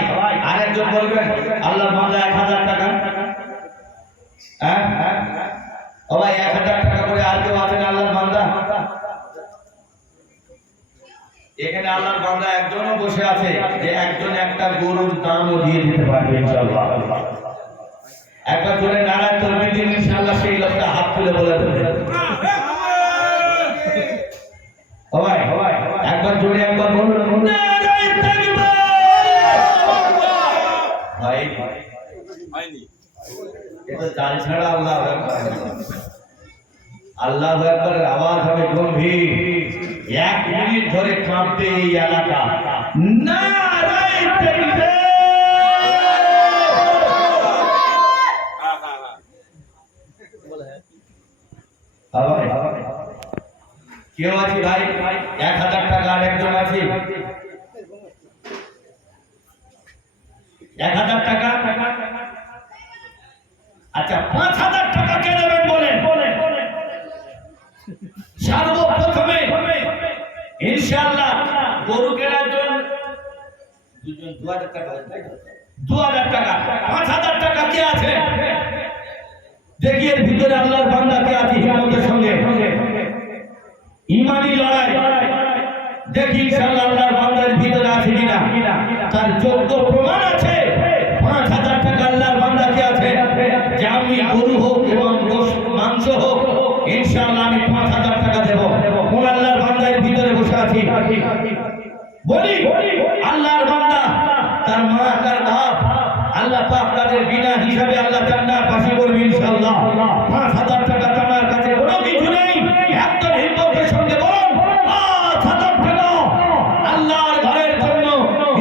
আরেকজন বলবেন আল্লাহর বান্দা 1000 টাকা। হ্যাঁ ও ভাই 1000 টাকা করে আর কেউ আছেন আল্লাহর বান্দা? এখানে আল্লাহর বান্দা একজনও বসে আছে যে একজন একটা গরুর দামও দিয়ে দিতে পারবে ইনশাআল্লাহ। একবার জোরে নারায়ে তাকবীর দিন ইনশাআল্লাহ। সেই লোকটা হাত তুলে বলে দেবে ও ভাই একবার জোরে একবার বলুন নারায়ে তাকবীর। ভাই হয়নি, এটা চাল ছাড়া আল্লাহু আকবার। আল্লাহু আকবারের আওয়াজ হবে গম্ভীর। 1 মিনিট ধরে কাঁপবে এই এলাকা। নারায়ে তাকবীর। কেউ আছে ভাই 1000 টাকা? আরেকজন আছে 1000 টাকা? আচ্ছা 5000 টাকা কে দেবেন বলেন? সর্বপ্রথমে ইনশাআল্লাহ গরু কেনার জন্য 2000 টাকা। 2000 টাকা। 5000 টাকা কে আছে দেখি এর ভিতরে আল্লাহর বান্দা কে আছে হিম্মতের সঙ্গে ইমানি লড়াই। দেখি ইনশাআল্লাহ আল্লাহর বান্দার ভিতরে আছে কিনা, তার যোগ্য প্রমাণ আছে। 5000 টাকা আল্লাহর বান্দা কে আছে যে আমি গরু হোক এবং মাংস হোক ইনশাআল্লাহ আমি 5000 টাকা দেব। কোন আল্লাহর বান্দার ভিতরে বসে আছি বলি? আল্লাহর বান্দা, তার মা তার বাপ আল্লাহ পাক তাদের বিনা হিসাবে আল্লাহ জান্নাত বাসী করবে ইনশাআল্লাহ। 5000 টাকা তোমার কাছে কোনো কিছু নেই, একদম হিম্মতের সঙ্গে বলুন 5000 টাকা আল্লাহর ঘরের জন্য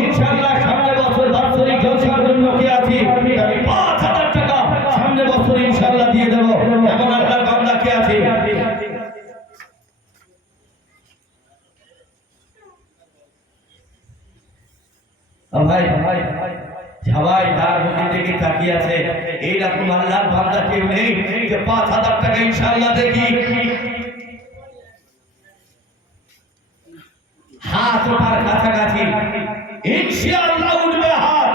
ইনশাআল্লাহ। সামনে বছর বাৎসরিক জলসার জন্য কি আছি আমি 5000 টাকা সামনে বছর ইনশাআল্লাহ দিয়ে দেব। এমন আল্লাহর বান্দা কে আছে? ভাই সবাই তার মুখের দিকে তাকিয়ে আছে। এইরকম আল্লাহর বান্দা কেউ নেই যে 5000 টাকা ইনশাআল্লাহ দেখি হাত ওঠার কাছাকাছি ইনশাআল্লাহ উঠবে হাত।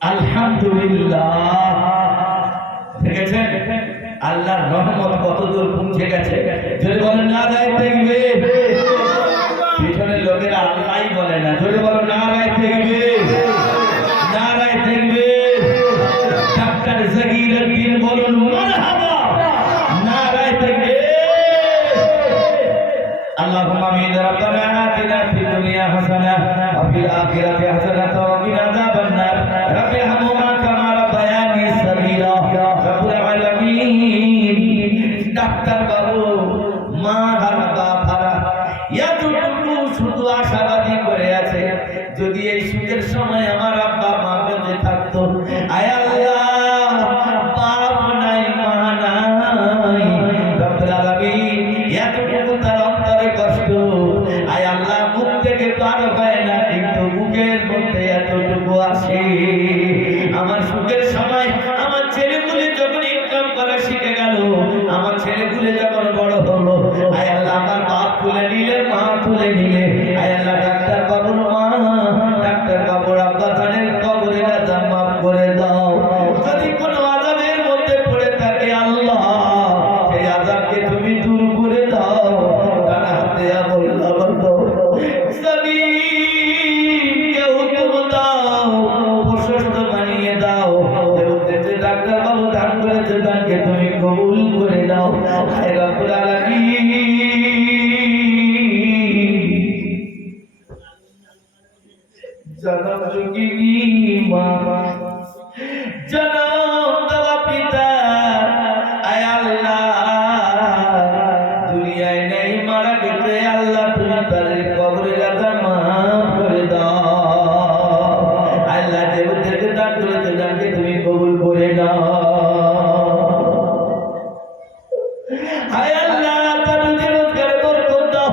আলহামদুলিল্লাহ। দেখেছেন আল্লাহর রহমত কতদূর পৌঁছে গেছে। যদি বলেন নারায়ে তাকবীর, পিছনের লোকেরা আল্লাহই বলে না। যদি বলো নারায়ে তাকবীর, নারায়ে তাকবীর। ডাক্তার জাকিরউদ্দিন বলুন মারহাবা, নারায়ে তাকবীর। اللهم آمين ربنا آتنا في الدنيا حسنة وفي الآخرة حسنة وقنا عذاب النار رب ارحمهما كما ربياني صغيرا رب العالمين ডাক্তার বাবু মা হারাবা ফারা এতটুকু শুধু আশাবাদী করে আছে, যদি এই সুখের সময় আমার আব্বা মা বেঁচে থাকতো। আয় আল্লাহ, বাপ নাই মা নাই, রব্বুল আলামিন এতটুকু তার অন্তরে কষ্ট। আয় আল্লাহ, মুখ থেকে তো আরো পায় না, কিন্তু মুখের মধ্যে এতটুকু আসে। আমার সুখের সময় আমার ছেলেগুলি যখন ইনকাম করা শিখে গেল, আমার ছেলেগুলি যখন বড় হলো, আয় আল্লাহ আমার বাপ তুলে নিলে, মা তুলে নিলে। আয় আল্লাহ, ডাক্তার বাবুর মা, ডাক্তার বাবুর আব্বা জানের কবরের আযাব মাফ করে দাও। যদি কোনো আযাবের মধ্যে পড়ে থাকে আল্লাহ, সেই আযাবকে তুমি দূর করে দাও। ডানা হাতে আল্লাহ বলো জমিনকে হুকুম দাও, প্রশস্ত বানিয়ে দাও। যে ডাক্তার বাবু দান করেছে তাকে তুমি কবুল করে দাও। হে রব্বুল আলামিন, জনম যোগিনী মা, জনম দেওয়া পিতা, আয় আল্লাহ দুনিয়ায় নেই, মারা গেছে। আল্লাহ তুমি তাদের কবরের আযাব মাফ করে দাও। আল্লাহ যে উদ্দেশ্যে দান করেছে তাকে তুমি কবুল করে দাও। আয় আল্লাহ, তার রোজগার বরকত দাও,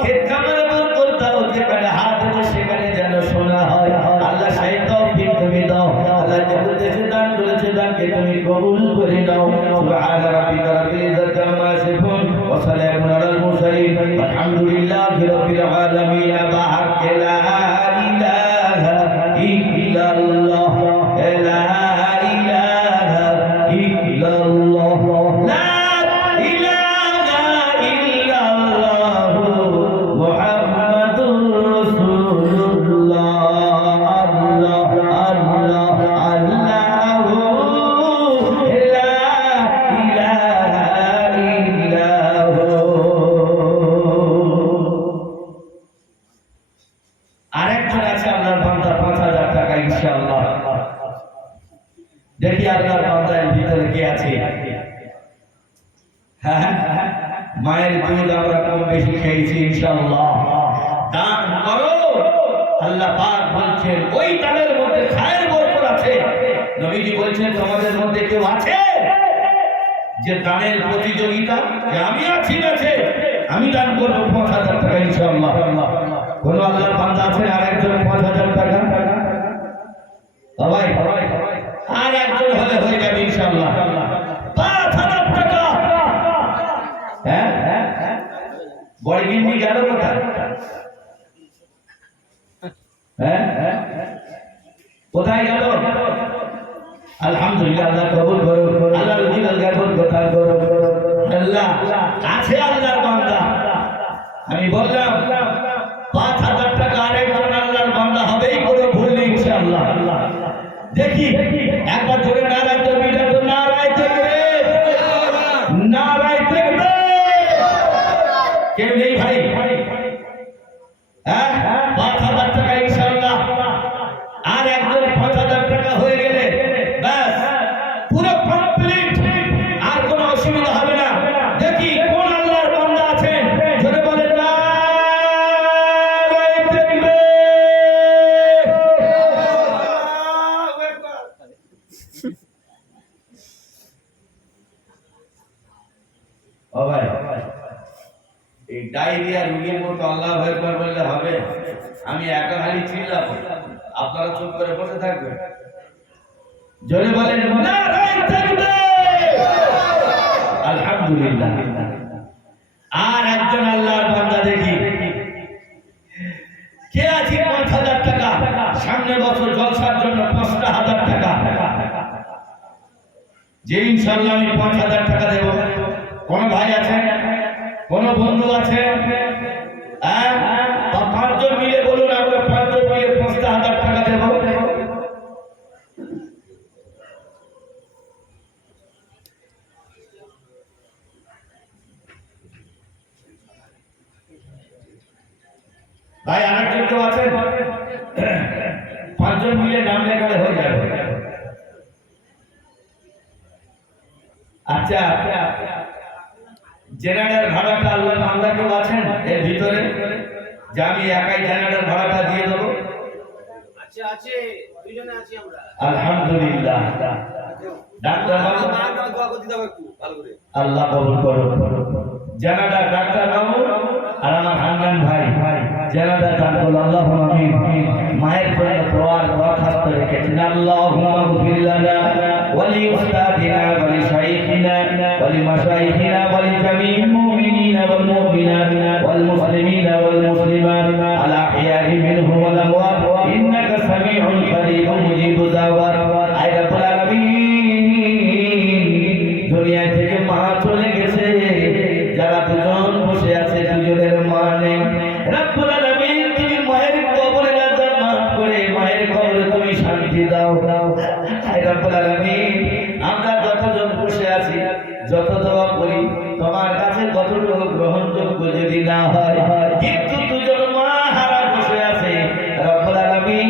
ক্ষেত খামারে বরকত দাও। যেখানে হাত দেবো সেখানে যেন শোনা হয়। আল্লাহ সেই তৌফিক তুমি দাও। আল্লাহ যে উদ্দেশ্যে দান করেছে তাকে তুমি কবুল করে দাও। সুবহান রাব্বিকা রাব্বিল ইজ্জাতি আম্মা ইয়াসিফুন ওয়া সালামুন আলাল মুরসালিন আলহামদুলিল্লাহি রাব্বিল আলামিন। বাহাক্কা লা ইলাহা ইল্লাল্লাহ, লা ইলাহা ইল্লাল্লাহ, লা ইলাহা ইল্লাল্লাহ, মুহাম্মাদুর রাসূলুল্লাহ। আল্লাহ আল্লাহ আল্লাহু লা ইলাহা ইল্লাহু। আরেকজন আছে আল্লাহর বান্দা, ৫,০০০ টাকা ইনশাআল্লাহ। দেখি আল্লাহর বান্দার ভিতরে কে আছে। হ্যাঁ, মায়ের দুধ আমরা কম বেশি খেয়েছি ইনশাআল্লাহ। দান করো, আল্লাহ পাক বলছেন ওই দানের মধ্যে খায়ের বরকত আছে। নবীজি বলছেন তোমাদের মধ্যে কেউ আছে যে দানের প্রতিযোগিতা, যে আমি আছি আছে, আমি দান করবো ৫,০০০ টাকা ইনশাআল্লাহ। কোন আল্লাহর বান্দা আছেন আরেকজন ৫,০০০ টাকা? সবাই আর একজন হলে হয়ে যাবে ইনশাআল্লাহ। ৫,০০০ টাকা। হ্যাঁ, বড় গিন্নি গেল কোথায়? হ্যাঁ, কোথায় গেল? আলহামদুলিল্লাহ, আল্লাহ কবুল করুন। আল্লাহ রুজির আলগার কথা করুন। আল্লাহ আছে আল্লাহর বান্দা। আমি বললাম ৫,০০০ টাকা আরেকজন আল্লাহর বান্দা হবেই, কোনো ভুল নেই ইনশাআল্লাহ। দেখি একবার ধরে নারায়ে তাকবীর, নারায়ে তাকবীর, নারায়ে তাকবীর। কেউ নেই ভাই? হ্যাঁ, ৫,০০০ টাকা ইনশাআল্লাহ। আর একজন ৫,০০০ টাকা হয়ে গেলে ব্যাস পুরো কমপ্লিট, আর কোনো অসুবিধা হবে না। দেখি কোন আল্লাহর বান্দা আছেন, জোরে বলেন নারায়ে তাকবীর। ও ভাই, এই ডায়রিয়া রোগীর মতো আল্লাহু আকবার বললে হবে? আমি একা খালি চিল্লাবো, আপনারা চুপ করে বসে থাকবেন। জোরে বলেন নারায়ে তাকবীর। আলহামদুলিল্লাহ। আর একজন আল্লাহর বান্দা দেখি যে ইনশাআল্লাহ আমি 5000 টাকা দেব। কোন ভাই আছে, কোন বন্ধু আছে? হ্যাঁ, 5 জন মিলে বলুন, আমরা 5 জন মিলে 5000 টাকা দেব। ভাই আরেকজন কেউ আছেন? 5 জন মিলে নাম লেখালে হয়ে যাবে। আচ্ছা, জেনারেল ভাড়াটা আল্লাহ কেউ আছেন এর ভিতরে যে আমি একাই জেনারেল ভাড়াটা দিয়ে দেবো? আছে আছে, দুইজনে আছি আমরা। আলহামদুলিল্লাহ। ডাক্তার বাবু, দোয়া করে দিতে হবে একটু ভালো করে। আল্লাহ কবুল করুন। জানাদা ডাক্তার বাবু আর আমার হান্নান ভাই জানাদা দান করুন। আল্লাহুম্মা আমিন। মায়ের জন্য দোয়ার দরখাস্ত রেখেছেন। আল্লাহুম্মা গফির লানা ওয়া লি উস্তাদিনা ওয়া লি শাইখিনা ওয়া লি মাশাইখিনা ওয়া লি জামিল মুমিনিনা ওয়াল মুমিনাত ওয়াল মুসলিমিনা ওয়াল মুসলিমাত আল আহইয়া'i মিনহুম ওয়াল আমওয়াত ইন্নাকা সামিউন কারীবুম মুজিবুদ দাওয়াত। আয় রাব্বুল আলামিন, দুনিয়া থেকে মা চলে গেছে, যারা দুজন বসে আছে দুজনের মা নেই। রব্বুল আলামিন, তুমি মায়ের কবরের আযাব মাফ করে মায়ের কবরে তুমি শান্তি দাও। হে রব্বুল আলামিন, আমরা যতজন বসে আছি, যত দোয়া করি তোমার কাছে কতটুকু গ্রহণযোগ্য যদি না হয়, কিন্তু দুজন মা হারা বসে আছে। রব্বুল আলামিন,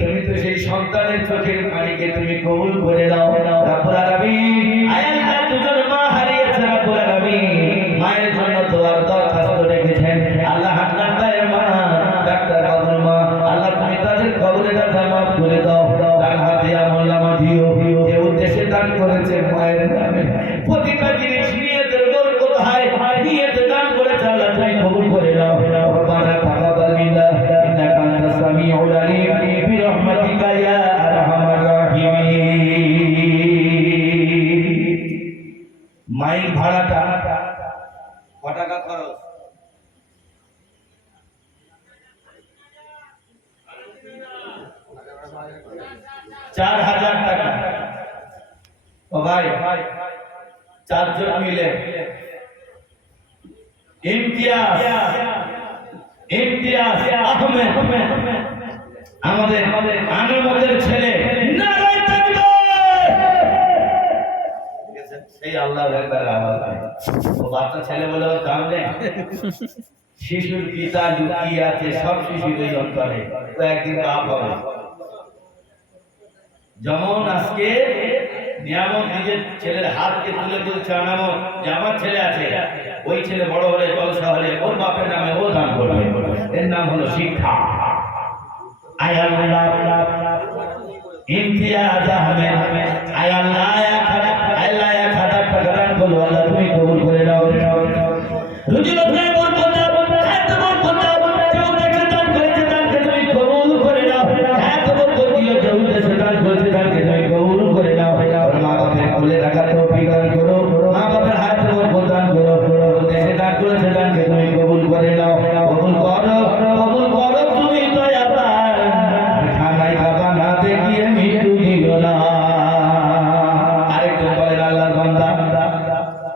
তুমি তো সেই সন্তানের চোখের পানিকে তুমি কবুল করে দাও। রব্বুল আলামিন, আয় আল্লাহ, দুজন মা হারিয়েছে। রব্বুল আলামিন, মায়ের জন্য দোয়ার দরখাস্ত রেখেছেন। আল্লাহ হান্নান ভাইয়ের মা, ডাক্তার বাবুর মা, আল্লাহ তুমি তাদের কবরের আযাব মাফ করে দাও। তার হাতে আমলনামা দিও, যে উদ্দেশ্যে দান করেছে মায়ের নামে প্রতিটা জিনিস নিয়তের বরকত হয়, নিয়তে দান করেছে আল্লাহ তুমি কবুল করে দাও। রব্বানা তাকাব্বাল মিন্না ইন্নাকা আনতাস সামিউল আলিম বিরহমাতিকা ইয়া আরহামার রাহিমিন। মাইক ভাড়াটা কত টাকা খরচ? 4000 টাকা। ও ভাই, 4 জন মিলে ইমতিয়াজ আহমেদ, আমাদের আনমতের ছেলে, নারায়ে তাকবীর। এই আল্লাহ একবার আওয়াজ দেয়। ও বাচ্চা ছেলে বলে ওর দাম নেই। শিশুর পিতা লুকিয়ে আছে সব শিশুর এই অন্তরে, ও একদিন বাপ হবে। যেমন আজকে নিয়ামত নিজের ছেলের হাতকে তুলে বলছে আনামত যে আমার ছেলে আছে, ওই ছেলে বড় হলে জলসা হলে ওর বাপের নামে ও দান করবে। এর নাম হলো শিক্ষা। আয় আল্লাহ, ইমতিয়াজ আহমেদ, আয় আল্লাহ 1000 টাকা দান করলো। আল্লাহ তুমি কবুল করে নাও। রুজি রোজগার বরকত দাও, খাদ্য বরকত দাও। যে উদ্দেশ্যে দান করেছে দানকে তুমি কবুল করে নাও। এত বরকত দিও, যে উদ্দেশ্যে দান করেছে দানকে তুমি কবুল করে নাও। ওর মা বাপের কোলে রাখার তৌফিক দান করো, মা বাপের হাতে বরকত দান করো। উদ্দেশ্যে দান করেছে দানকে তুমি কবুল করে নাও। কবুল করো, কবুল করো তুমি দয়াবান। খানায় খাবা না দেখিয়ে মৃত্যু দিও না। আরেকজন বলেন আল্লাহর বান্দা,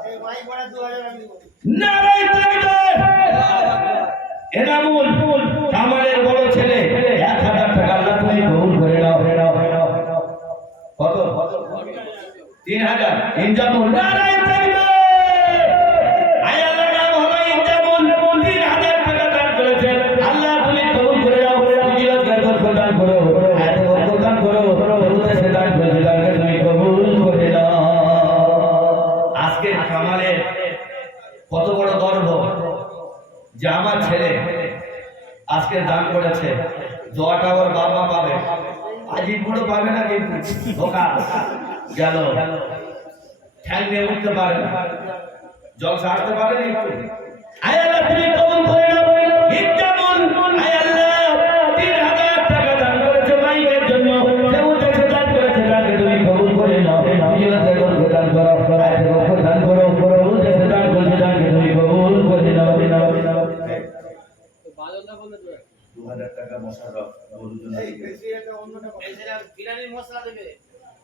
এই মাই পড়া 2000 আমি দেব। নারায়ে তাকবীর। এনামুল কামালের বড় ছেলে 1000 টাকা আল্লাহ তুমি কবুল করে নাও। কত? 3000। ইনজামুল, নারায়ে তাকবীর। আয় আল্লাহ, নাম হলো ইনজামুল, 3000 টাকা দান করেছেন। আল্লাহ তুমি কবুল করে নাও। রুজি রোজগার বরকত দান করো, এত বরকত দান করো। উদ্দেশ্যে দান করেছে দানকে তুমি কবুল করে নাও। আজকে কামালের কত বড় গর্ব যে আমার ছেলে আজকে দান করেছে। দোয়াটা ওর বাবা পাবে, আজিপুরও পাবে না, কিন্তু ধোকা গেল। ঠ্যাং নিয়ে উঠতে পারে না, জলসা আসতে পারে না একটু। আয় আল্লাহ তুমি কবুল করে নাও। ইনজামুল, আয় আল্লাহ 3000 টাকা দান করেছে মাইকের জন্য। যে উদ্দেশ্যে দান করেছে দানকে তুমি কবুল করে নাও। নিজের গর্ব দান করো, আয়াতে গর্ব দান করো। উদ্দেশ্যে দান করেছে দানকে তুমি কবুল করে নাও। 2000 টাকা মোশাররফ বলুন। এই বেশি এটা অন্যটা, এই যেটা বিরিয়ানির মশলা দেবে,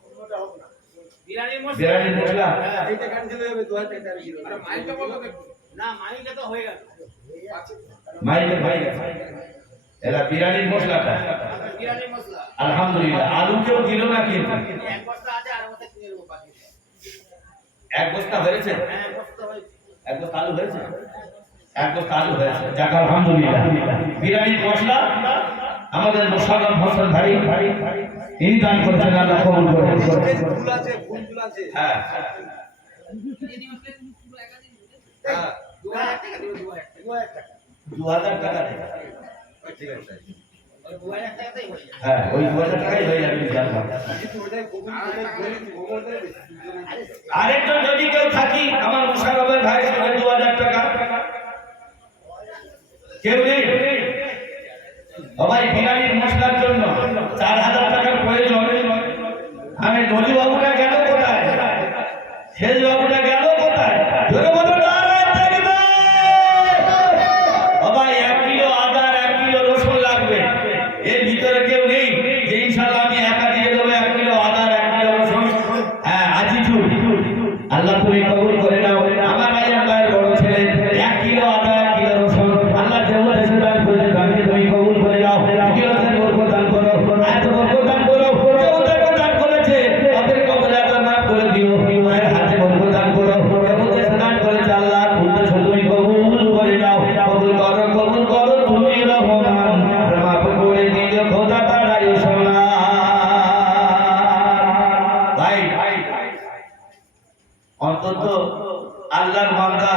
অন্যটা হোক না। বিরিয়ানির মশলা। বিরিয়ানির মশলা হ্যাঁ। এইটা ক্যান্সেল হয়ে যাবে 2000 টাকা দিয়ে আরে মাইকটা বলো তো একটু। না মাইটা তো হয়ে গেল। মাইকে ভাই এলা বিরিয়ানির মশলাটা বিরিয়ানির মশলা। আলহামদুলিল্লাহ। আলু কেউ দিল না কিন্তু এক বস্তা আছে আর বস্তা কিনে নেবো বাকি। এক বস্তা হয়েছে, হ্যাঁ এক বস্তা হয়েছে। এক বস্তা আলু হয়েছে, এক বস্তা আলু হয়েছে। যাক আলহামদুলিল্লাহ। বিরিয়ানির মশলা আমাদের মোশাররফ হোসেন ভাই ইনি দান করেছেন, আল্লাহ কবুল করেন। ফুল আছে, ফুল আছে। হ্যাঁ হ্যাঁ 2000 টাকা দিও 2000 টাকা। 2000 টাকা দেয়। ঠিক আছে। 2000 টাকাতেই হয়ে যাবে। হ্যাঁ ওই 2000 টাকাই হয়ে যাবে ইনশাআল্লাহ। কিন্তু ওটাই কবুল করে গোবর দেবে। আরেকজন যদি কেউ থাকি আমার মোশাররফের ভাই 2000 টাকা কেউ নেই। সবাই বিরিয়ানির মশলার জন্য 4000 টাকার প্রয়োজন। আমি নলি বাবুটা গেল কোথায়, শেষ বাবুটা গেল কোথায়? জোরে বলো নারায়ণ তাকবীর। সবাই 1 কিলো আদা আর 1 কিলো রসুন লাগবে। এর ভিতরে কেউ নেই যে ইনশাআল্লাহ আমি একা দিয়ে দেবো 1 কিলো আদা আর 1 কিলো রসুন? হ্যাঁ আজিজুল, আল্লাহ তুমি কবুল করে নাও। আমার ভাইয়ের ভাইয়ের বড় ছেলে 1 কিলো আদা 1 কিলো রসুন আল্লাহ যেমন এসে দান করেছে তাকে তুমি কবুল করে নাও। কিলোতে বরকত দান করো, এত বরকত দান করো। যেমন দেখো দান করেছে তাদের কবরে আল্লাহ মাফ করে দিও। মায়ের হাতে বরকত দান করো। যেমন এসে দান করেছে আল্লাহ তুমি কবুল করে নাও। কবুল করো তুমি রহমান, মাফ করে দিও খোদা তারাই সোনা। ভাই অন্তত আল্লাহর বান্দা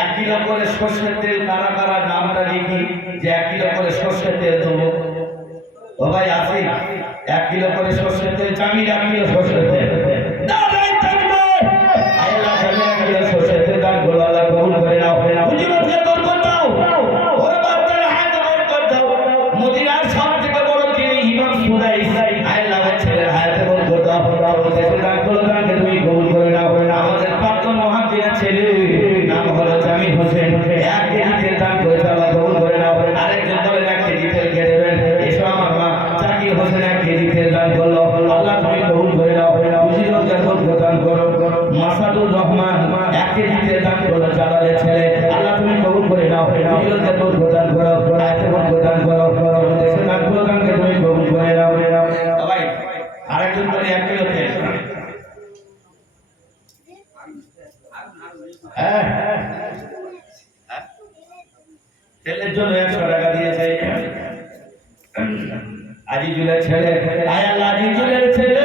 1 কিলো করে সরষের তেল কারা কারা নামটা লিখি যে 1 কিলো করে সরষের তেল দেবো। ও ভাই আসি 1 কিলো করে সরষের তেল, চামি 1 কিলো সরষের তেল। নারায়ণ তাকবীর। আল্লাহ চামি 1 কিলো সরষের তেল দান করো, আল্লাহ কবুল করে নাও। হুজুরকে বরকত দাও, ওর বাচ্চার হাতে বরকত দাও। মদিনার সবথেকে বড় যিনি ইমাম সুরাইস আল্লাহ ছেলের হাতে বরকত দাও। দেশে দান করো, দানকে তুমি কবুল করে নাও। আমাদের প্রাক্তন মুহাদ্দিসের ছেলে নাম হলো জামিল হোসেন, 1 কেজি তেল দান করেছে, আল্লাহ কবুল করে নাও। আরেকজন বলেন 1 কেজি তেল কে দেবেন? এসো আমার মা জাকির হোসেন 1 কেজি তেল দান করলো, আল্লাহ তুমি কবুল করে নাও। হুজুরকে বরকত দান করো। মাসাদুর রহমান 1 কেজি তেল দান করলো, জালালের ছেলে, আল্লাহ তুমি কবুল করে নাও। হুজুরকে বরকত দান করো, আয়াতে বরকত দান করো। দেশে দান করো, দানকে তুমি কবুল করে নাও। সবাই আরেকজন বলে 1 কিলো তেল। হ্যাঁ তেলের জন্য 100 টাকা দিয়েছে আজিজুলের ছেলে। আয় আল্লাহ আজিজুলের ছেলে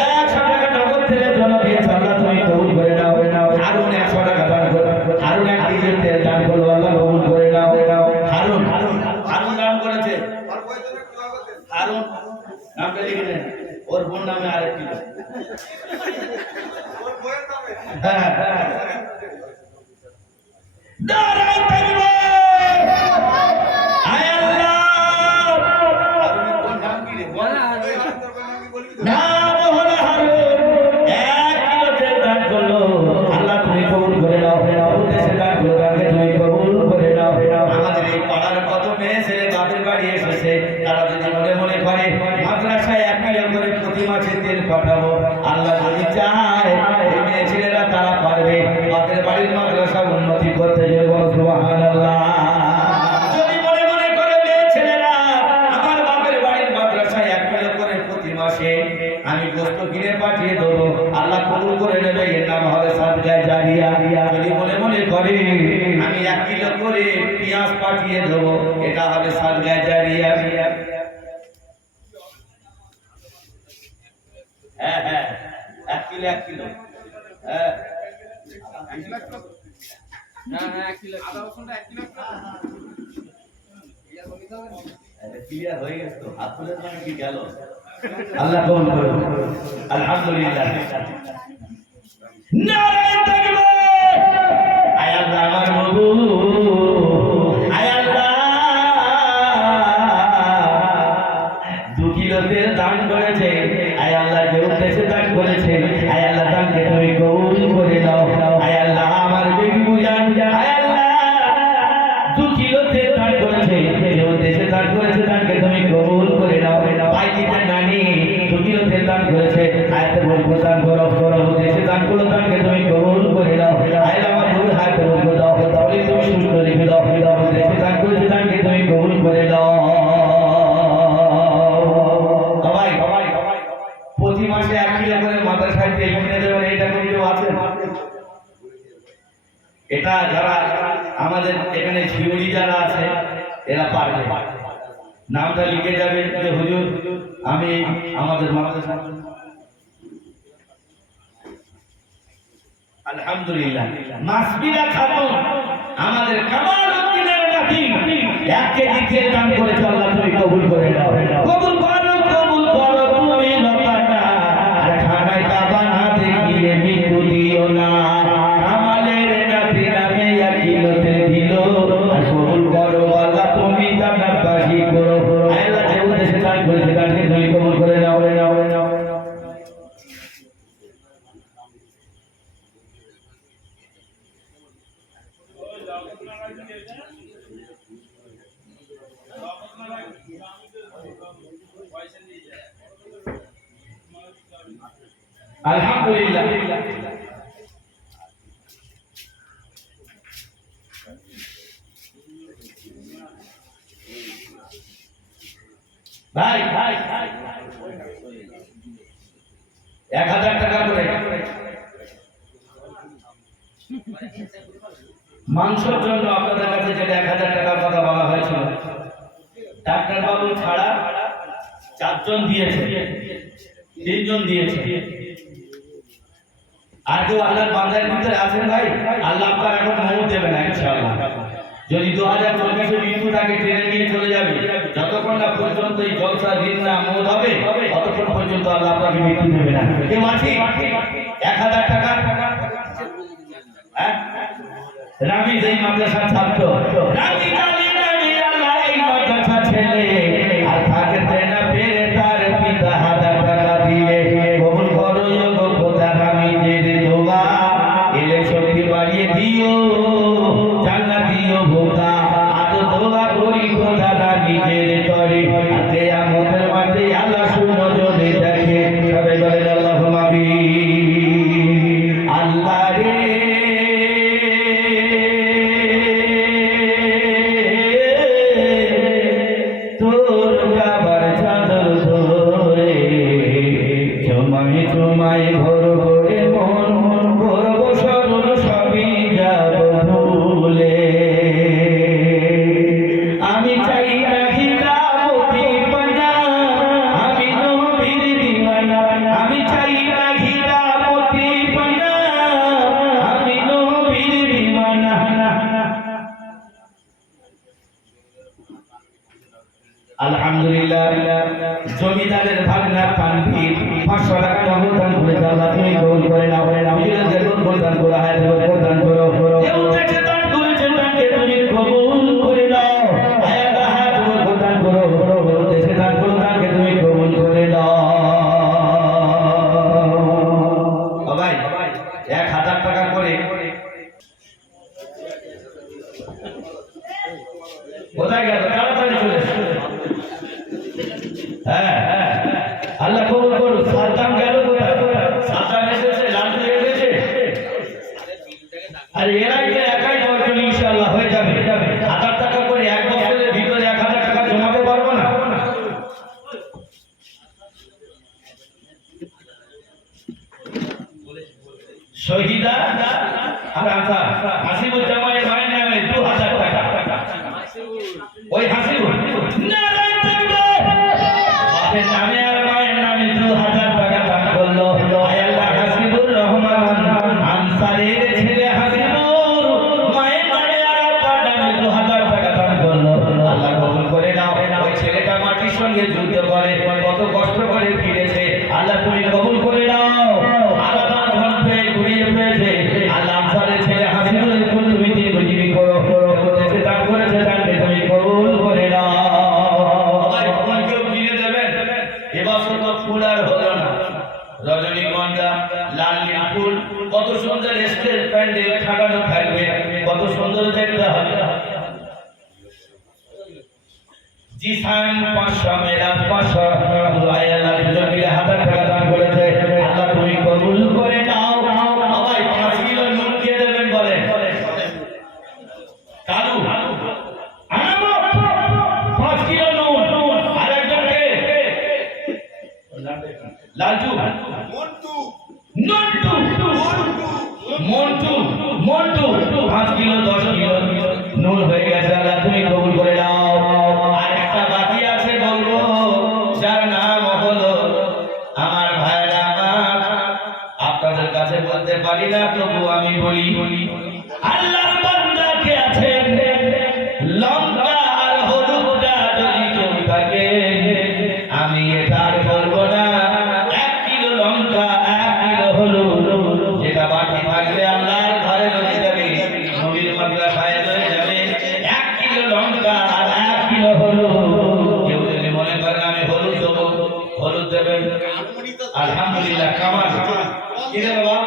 100 টাকা নগদ তেলের জন্য দিয়েছে, আল্লাহ তুমি কবুল করে নাও। হারুন 100 টাকা দান করো, হারুন 1 কেজি তেল দান করলো, আল্লাহ কবুল করে নাও। হারুন দান করেছে। আর কয়জন একটু আগত দেন। হারুন নামটা লিখে দেন, ওর বোন নামে আরেক কিলো। ওর বইয়ের নামে। হ্যাঁ নারায়ণ তাকবীর। আয় আল্লাহ হারুনের বোন নাম কি রে? বল না। ওই আরেকটার নাম কি বলবি তো? নাম হলো হারুন, 1 কিলো তেল দান করলো, আল্লাহ তুমি কবুল করে নাও। উদ্দেশ্যে দান করলো, তাকে তুমি কবুল করে নাও। আমাদের এই পাড়ার কত মেয়ে ছেলে বাপের বাড়ি এসেছে, তারা যদি মনে মনে করে মাদ্রাসায় 1 কিলো করে প্রতি মাসে তেল পাঠাবো, আল্লাহ যদি চায় এই মেয়ে ছেলেরা তারা পারবে বাপের বাড়ির মাদ্রাসা উন্নতি করতে। যদি বলো সুবহানাল্লাহ। যদি মনে মনে করে মেয়ে ছেলেরা আমার বাপের বাড়ির মাদ্রাসায় 1 কিলো করে প্রতি মাসে আমি গোস্ত কিনে পাঠিয়ে দেবো, আল্লাহ কবুল করে নেবে, এর নাম হবে সাদকায়ে জারিয়া। যদি মনে মনে করে আমি 1 কিলো করে পেঁয়াজ পাঠিয়ে দেবো, এটা হবে সাদকায়ে জারিয়া। হ্যাঁ হ্যাঁ 1 কিলো 1 কিলো। হ্যাঁ আদা রসুনটা 1 কিলো। ক্লিয়ার হয়ে গেছে তো, হাত তুলে মানে কি গেল? আল্লাহ কবুল করুন, আলহামদুলিল্লাহ। নারায়ণ তাকবীর। আয় আল্লাহ আমার প্রভু, আয় আল্লাহ 2 কিলো তেল দান করেছে, আয় আল্লাহ যে উদ্দেশ্যে দান করেছে, আয় আল্লাহ দানকে তুমি কবুল করে নাও। আয় আল্লাহ আমার বেবি বুঝান, আয় আল্লাহ 2 কিলো তেল দান করেছে, যে উদ্দেশ্যে দান করেছে, দানকে তুমি কবুল করে নাও। ভাই দিতে নানি 2 কিলো তেল এটা যারা আমাদের এখানে ঝিউড়ি যারা আছে এরা পারবে, নামটা লিখে যাবে যে হুজুর আমি আমাদের মাদ্রাসা। আলহামদুলিল্লাহ মাসবিরা খাতুন আমাদের কামাল উদ্দিনের নাতি 1 কেজি তেল দান করেছে। আল্লাহ তুমি কবুল করে নাও, কবুল করো তুমি লতাটা, আর খানায় কাবা না দেখিয়ে মৃত্যু দিও না। কামালের নাতি নামে 1 কিলোতে দিল, আর কবুল করো আল্লাহ তুমি জান্নাতবাসী করো। আল্লাহ যে উদ্দেশ্যে দান করেছে তাকে তুমি কবুল করে নাও। আলহামদুলিল্লাহ ভাই 1000 টাকা করে মাংসের জন্য আপনাদের কাছে যেটা 1000 টাকার কথা বলা হয়েছিল, ডাক্তার বাবু ছাড়া 4 জন দিয়েছে, 3 জন দিয়েছে। আর কেউ আল্লাহর বান্দার ভিতরে আছেন ভাই, আল্লাহ আপনার এখন মৌত দেবে না ইনশাআল্লাহ। যদি 2024 মৃত্যু তাকে টেনে নিয়ে চলে যাবে, যতক্ষণ না পর্যন্ত এই জলসা দিন না মৌত হবে ততক্ষণ পর্যন্ত আল্লাহ আপনাকে মৃত্যু দেবে না। কেউ আছে 1000 টাকা? হ্যাঁ, রাবি যেই মাদ্রাসার ছাত্র, রাবি আল্লাহ এই মাদ্রাসার ছেলে, আর থাকতে না পেরে তার পিতা 1000 টাকা দিয়ে কবুল করো গো খোদা। রাবি যে দোয়া এলে শক্তি বাড়িয়ে দিও, জান্নাত দিও খোদা। আজ দোয়া করি খোদা রাবি যে তরে আতে আমাদের মাঝে আল্লাহ সুনজরে দেখে। সবাই বলেন আল্লাহুম্মা আমিন। আল্লাহ রে তোর বাবার চাদর ধরে জমায় জমায় ভোর ভোরে মন করব সরল সবই যাব ভুলে। আমি চাই না হীরামতি পানা, আমি নবীর দিওয়ানা। আমি চাই না হীরামতি পানা, আমি নবীর দিওয়ানা। আলহামদুলিল্লাহ জমিদারের ভাগনা তানভীর 500 টাকা নগদ দান করেছে। আল্লাহ তুমি কবুল করে নাও। নিজের জীবন প্রদান করো, হায়াত প্রদান করো। কেউ দেখে দান করেছে তাকে তুমি কবুল করে নাও। আল্লাহ হায়াত প্রদান করো, দেশে দান করো তাকে তুমি কবুল করে নাও। ও ভাই 1000 টাকা করে কোথায় গেল? তাড়াতাড়ি চলে এসো। হ্যাঁ আল্লাহ কবুল করুন। সালতান গেল কোথায়? সালতান এসেছে, লালু এসেছে, আর এরাই যে একাই 10 জন ইনশাআল্লাহ হয়ে যাবে। 1000 টাকা করে 1 বছরের ভিতরে 1000 টাকা জমাতে পারবো না? শহীদা আর আনসার হাসিবুল জামালের মায়ের নামে 2000 টাকা। ওই হাসিবুল নারায়ণ তাকবীর বাপের নামে আর মায়ের নামে 2000 টাকা দান করলো। আয় আল্লাহ হাসিবুর রহমান আনসারের ছেলে হাসিবুর মায়ের নামে আর আপনার নামে 2000 টাকা দান করলো। আল্লাহ কবুল করে নাও। ওই ছেলেটা মাটির সঙ্গে যুদ্ধ করে কত কষ্ট করে ফিরেছে, আল্লাহ তুমি কবুল করে নাও। আলাদা ধন পেয়ে ঘুরিয়ে পেয়েছে, আল্লাহ আনসারের ছেলে হাসিবুরের ফুল তুমি দীর্ঘজীবী করো। দেশে দান করেছে তাকে তুমি কবুল করে নাও। সবাই ফোন কেউ কিনে দেবেন। এবছর তো ফুল আর হলো না, রজনীগন্ধা লাল নীল ফুল কত সুন্দর স্টেজ প্যান্ডেল সাজানো থাকবে, কত সুন্দর দেখতে হবে। জিসান 500 মেরা 500 আল্লাহ দুজন মিলে 1000 টাকা দান করেছে। আল্লাহ তুমি কবুল করে নাও। সবাই 5 কিলো নুন দিয়ে দেবেন বলেন। কালু আনামো 5 কিলো নুন। আরেকজনকে লালটু মন্টু নন্টু মন্টু 5 কিলো নুন হয়ে গেছে আল্লাহ তুমি কবুল করে দাও আর একটা বাকি আছে বলবো যার নাম হলো আমার ভাইরা আমার আপনাদের কাছে বলতে পারি না তবু আমি বলি আল্লাহর বান্দা কে আছে লঙ্কা আর হলুদটা যদি কেউ থাকে আমি এটা আর বলবো না 1 কিলো লঙ্কা 1 কিলো হলুদ যেটা বাকি থাকলে আল্লাহর ঘরে লয়ে যাবে নবীর মাদ্রাসায় লয়ে যাবে 1 কিলো লঙ্কা আর 1 কিলো হলুদ কেউ যদি মনে করেন আমি হলুদ দেবো হলুদ দেবেন আলহামদুলিল্লাহ কামাল কি রে বাবা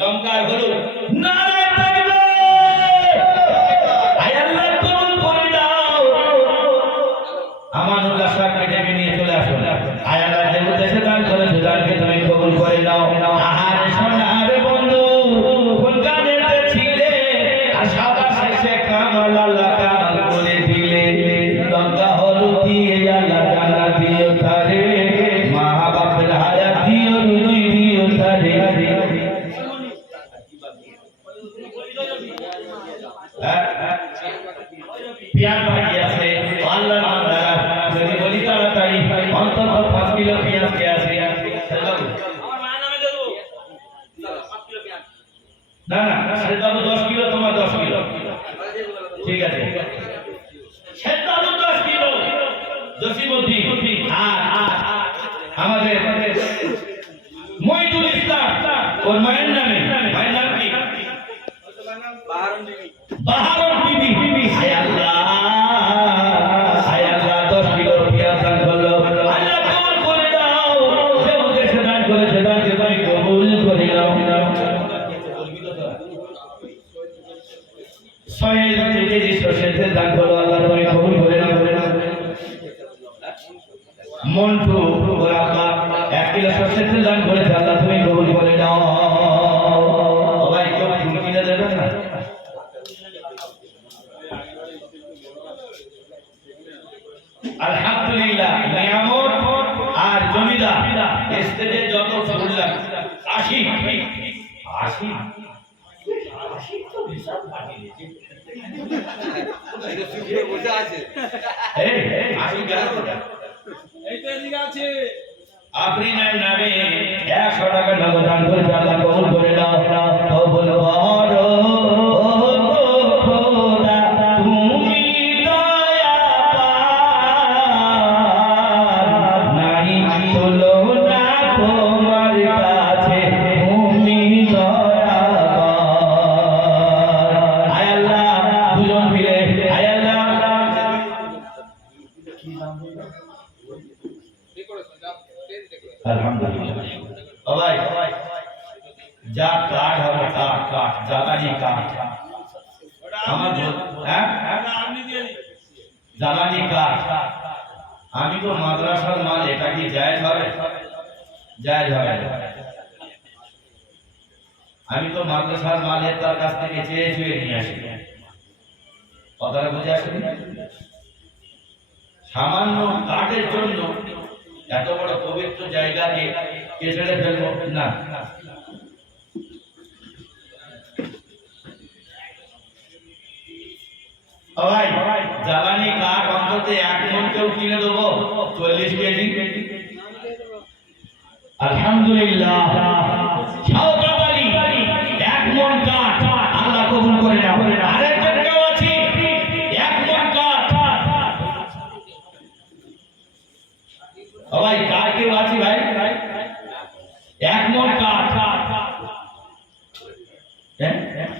লঙ্কা আর হলুদ নারে তাকবীর আয় আল্লাহ কবুল করে দাও আমানুল্লাহ সাহেবকে ডেকে নিয়ে চলে আসুন আয় আল্লাহ যে উদ্দেশ্যে দান করেছে দানকে তুমি কবুল করে দাও আহারে সোনার বন্ধু কলকাতাতে ছিলে আর সবার শেষে কামাল আল্লাহ কামাল করে দিলে লঙ্কা হলুদ দিয়ে আল্লাহ জান্নাত দিও তারে মা বাপের হায়াত দিও রুজি দিও তারে পেঁয়াজ বাকি আছে আল্লাহর বান্দারা যদি বলি তাড়াতাড়ি অন্তত 5 কিলো পেঁয়াজ কে আছে আমার মায়ের নামে দেবো 5 কিলো পেঁয়াজ না না সেটাও 10 কিলো তোমার 10 কিলো ঠিক আছে সেটাও 10 কিলো জসিমউদ্দিন আর আমাদের মইদুল ইসলাম ওর মায়ের নাম কি বাহারুন বিবি হায় আল্লাহ 10 কিলো পেঁয়াজ দান করলো আল্লাহ কবুল করে দাও যে উদ্দেশ্যে দান করেছে দানকে তুমি কবুল করে দাও সোহেল কেজি সরষেতে দান করলো আল্লাহ তুমি কবুল করে দাও মন্টু ওর আব্বা 1 কিলো সরষেতে দান করেছে আল্লাহ তুমি কবুল করে দাও ভাই কেউ ফুল কিনে দেবেন না আলহামদুলিল্লাহ নিয়ামত আর জমিদার স্টেজে যত ফুল লাগে 80 তো বিশাল পার্টি এটা সুবিধা বসে আছে এই 80 গেল এই তো এদিকে আছে আপনার নামে 100 টাকা নগদ দান করে আল্লাহ কবুল করে দাও কবুল করো খোদা তুমি দয়া পার নাই তুলনা তোমার কাছে তুমি দয়া পার আয় আল্লাহ দুজন মিলে আয় আল্লাহ ঠিক করেছেন যা তেল দেখো আলহামদুলিল্লাহ সবাই যা কাঠ হবে কাঠ জ্বালানি কাঠ আমার হ্যাঁ আপনি দিয়ে দিন জ্বালানি কাঠ আমি তো মাদ্রাসার মাল এটা কি জায়েজ হবে জায়েজ হবে আমি তো মাদ্রাসার মালের তার কাছ থেকে চেয়ে নিয়ে আসি কথাটা বুঝে আসেনি সামান্য কাঠের জন্য এত বড় পবিত্র জায়গাকে কে ছেড়ে ফেলবো না ভাই জ্বালানি কাঠ অন্তত 1 মণ কেউ কিনে দেবো 40 কেজি আলহামদুলিল্লাহ শাওকত আলী 1 মণ কাঠ আল্লাহ কবুল করে নাও আরেকজন কেউ আছে 1 মণ কাঠ ভাই কার কেউ আছে ভাই 1 মণ কাঠ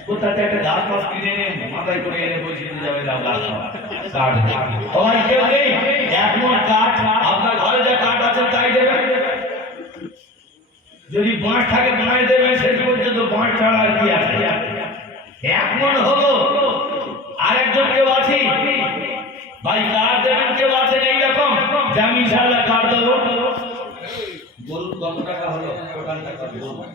কোথা থেকে একটা গাছ মাছ কিনে এনে মাথায় করে এনে বসিয়ে দিয়ে যাবে দাও গাছ কাঠ ভাই কেউ নেই 1 মণ কাঠ আপনার ঘরে যা কাঠ আছে তাই দেবেন যদি বাঁশ থাকে বাঁশ দেবেন সেটি পর্যন্ত বাঁশ ছাড়া আর কি আছে 1 মণ হলো আরেকজন কেউ আছে ভাই কাঠ দেবেন কেউ আছেন এইরকম জামি ইনশাআল্লাহ কাঠ দেবো বলুন কত টাকা হলো টোটাল টাকা বলুন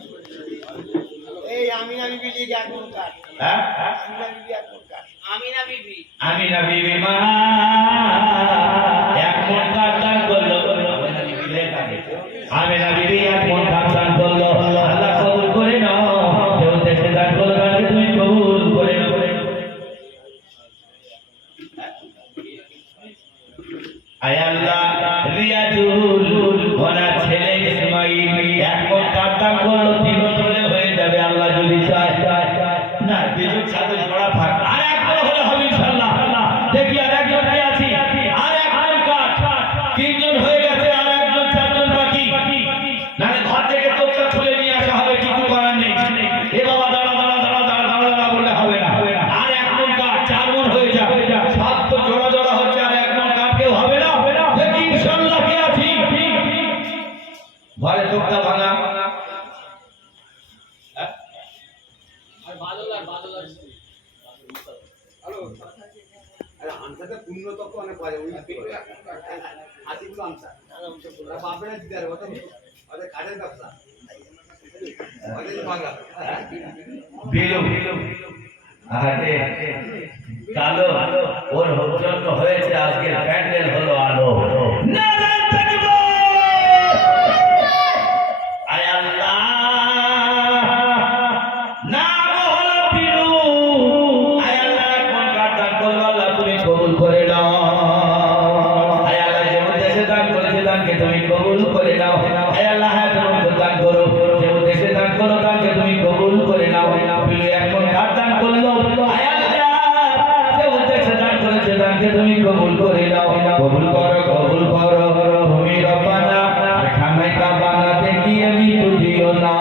এই আমিনা বিবি লিগে এক মণ কাঠ হ্যাঁ আমিনা বিবি এক মণ কাঠ আমিনা বিবি মা 1 মণ কাঠ দান করলো আমিনা বিবি 1 মণ কাঠ দান করলো আল্লাহ কবুল করে নাও যে উদ্দেশ্যে দান করলো তাকে তুমি কবুল করে নাও আয় আল্লাহ রিয়াজুল ওনার ছেলে ইসমাইল এক মন কাটা করলো 3 বছরে হয়ে যাবে আল্লাহ যদি চায় না বিজুর সাথে জোড়া থাক আর এক বড় হলে হবে ইনশাআল্লাহ দেখি আর একজন কে আছি আর এক মন কাট 3 জন হয়ে গেছে আর একজন 4 জন বাকি নালে ঘর থেকে তোপটা খুলে নিয়ে আসা হবে কিছু করার নেই এ বাবা দাঁড়া দাঁড়া দাঁড়া দাঁড়া দাঁড়া দাঁড়া বললে হবে না আর এক মন কাট 4 মন হয়ে যাবে সব তো জোড়া জোড়া হচ্ছে আর এক মন কাট কেউ হবে না দেখি ইনশাআল্লাহ কে আছি ঘরে তোপটা ভাঙা হ্যালো আরে আনসারটা পূর্ণ তত্ত্ব অনেক পারে ওই হাসিগুলো আনসার ওরা বাপেরা দিতে পারে ওদের কাঠের ব্যবসা ওদের বাংলা বিলু আরে কালো ওর জন্য হয়েছে আজকের প্যান্ডেল হলো আলো নারায়ণ তাকবীর আয় আল্লাহ নাম হলো বিলু আয় আল্লাহ কোন কাটার করলো আল্লাহ তুমি কবুল করে নাও আয় আল্লাহ যে উদ্দেশ্যে দান করেছে দানকে তুমি কবুল করে নাও আয় আল্লাহ তুমি দান করো যে উদ্দেশ্যে দান করো দানকে তুমি কবুল করে নাও বিলু এখন কাট দান করলো আয় আল্লাহ যে উদ্দেশ্যে দান করেছে দানকে তুমি কবুল করে নাও কবুল করো তুমি রব্বানা খানাইতা বানাতে গিয়ে মৃত্যু দিও না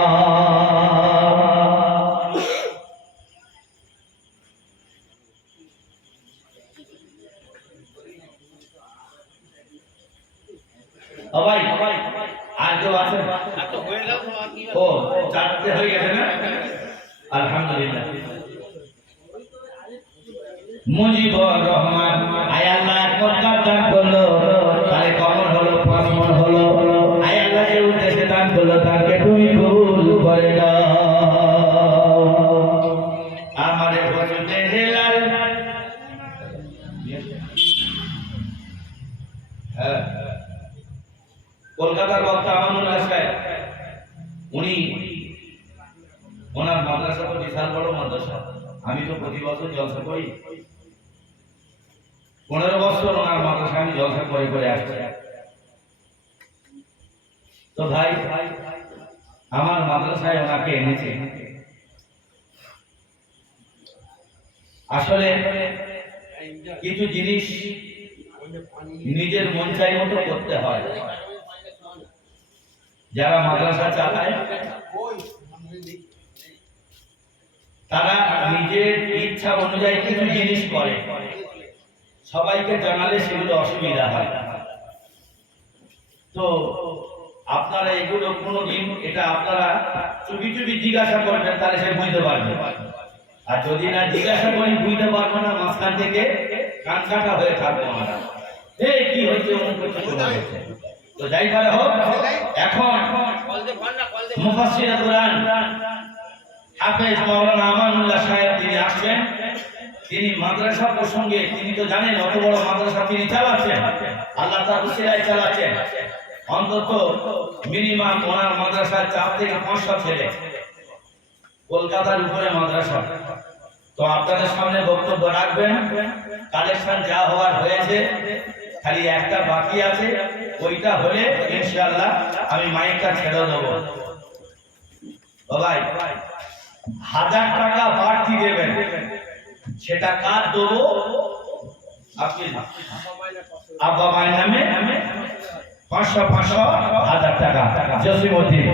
ভাই আর কেউ আছে তো হয়ে গেল তোমার কি ও 4টে হয়ে গেছে না আলহামদুলিল্লাহ মুজিবুর রহমান আয় আল্লাহ কর্তার দান করলো তাহলে কমন হলো 5 মন হলো আয় আল্লাহ যে উদ্দেশ্যে দান করলো তাকে তুমি কবুল করে নাও আমারে বসতে হেলাল হ্যাঁ কলকাতার বক্তা আমানুল্লাহ সাহেব উনি ওনার মাদ্রাসা তো বিশাল বড় মাদ্রাসা আমি তো প্রতি বছর জলসা করি 15 বছর ওনার মাদ্রাসা আমি জলসা করে করে আসছি তো ভাই আমার মাদ্রাসায় ওনাকে এনেছে আসলে কিছু জিনিস নিজের মন চাই মতো করতে হয় যারা মাদ্রাসা চালায় তারা নিজের ইচ্ছা অনুযায়ী কিছু জিনিস করে সবাইকে জানালে সেগুলো অসুবিধা হয় তো আপনারা এগুলো কোনোদিন এটা আপনারা চুপি চুপি জিজ্ঞাসা করবেন তাহলে সে বুঝতে পারবে আর যদি না জিজ্ঞাসা করি বুঝতে পারবো না মাঝখান থেকে কান কাটা হয়ে থাকবো আমরা এই কি হচ্ছে অমুক হচ্ছে তো যাই পারে হোক এখন মুফাসসির কুরআন হাফেজ মাওলানা আমানুল্লাহ সাহেব তিনি আসছেন তিনি মাদ্রাসা প্রসঙ্গে তিনি তো জানেন অত বড় মাদ্রাসা তিনি চালাচ্ছেন আল্লাহ তাআলা উসিলায় চালাচ্ছেন অন্তত মিনিমাম ওনার মাদ্রাসায় 4 থেকে 500 ছেলে কলকাতার উপরে মাদ্রাসা তো আপনাদের সামনে বক্তব্য রাখবেন কালেকশন যা হওয়ার হয়েছে খালি একটা বাকি আছে ওইটা হলে ইনশাআল্লাহ আমি মাইকটা ছেড়ে দেব ভাই 1000 টাকা বাড়তি দেবেন সেটা কার দেবো আপনি আব্বা মায়ের নামে 500 1000 টাকা জসিমউদ্দিন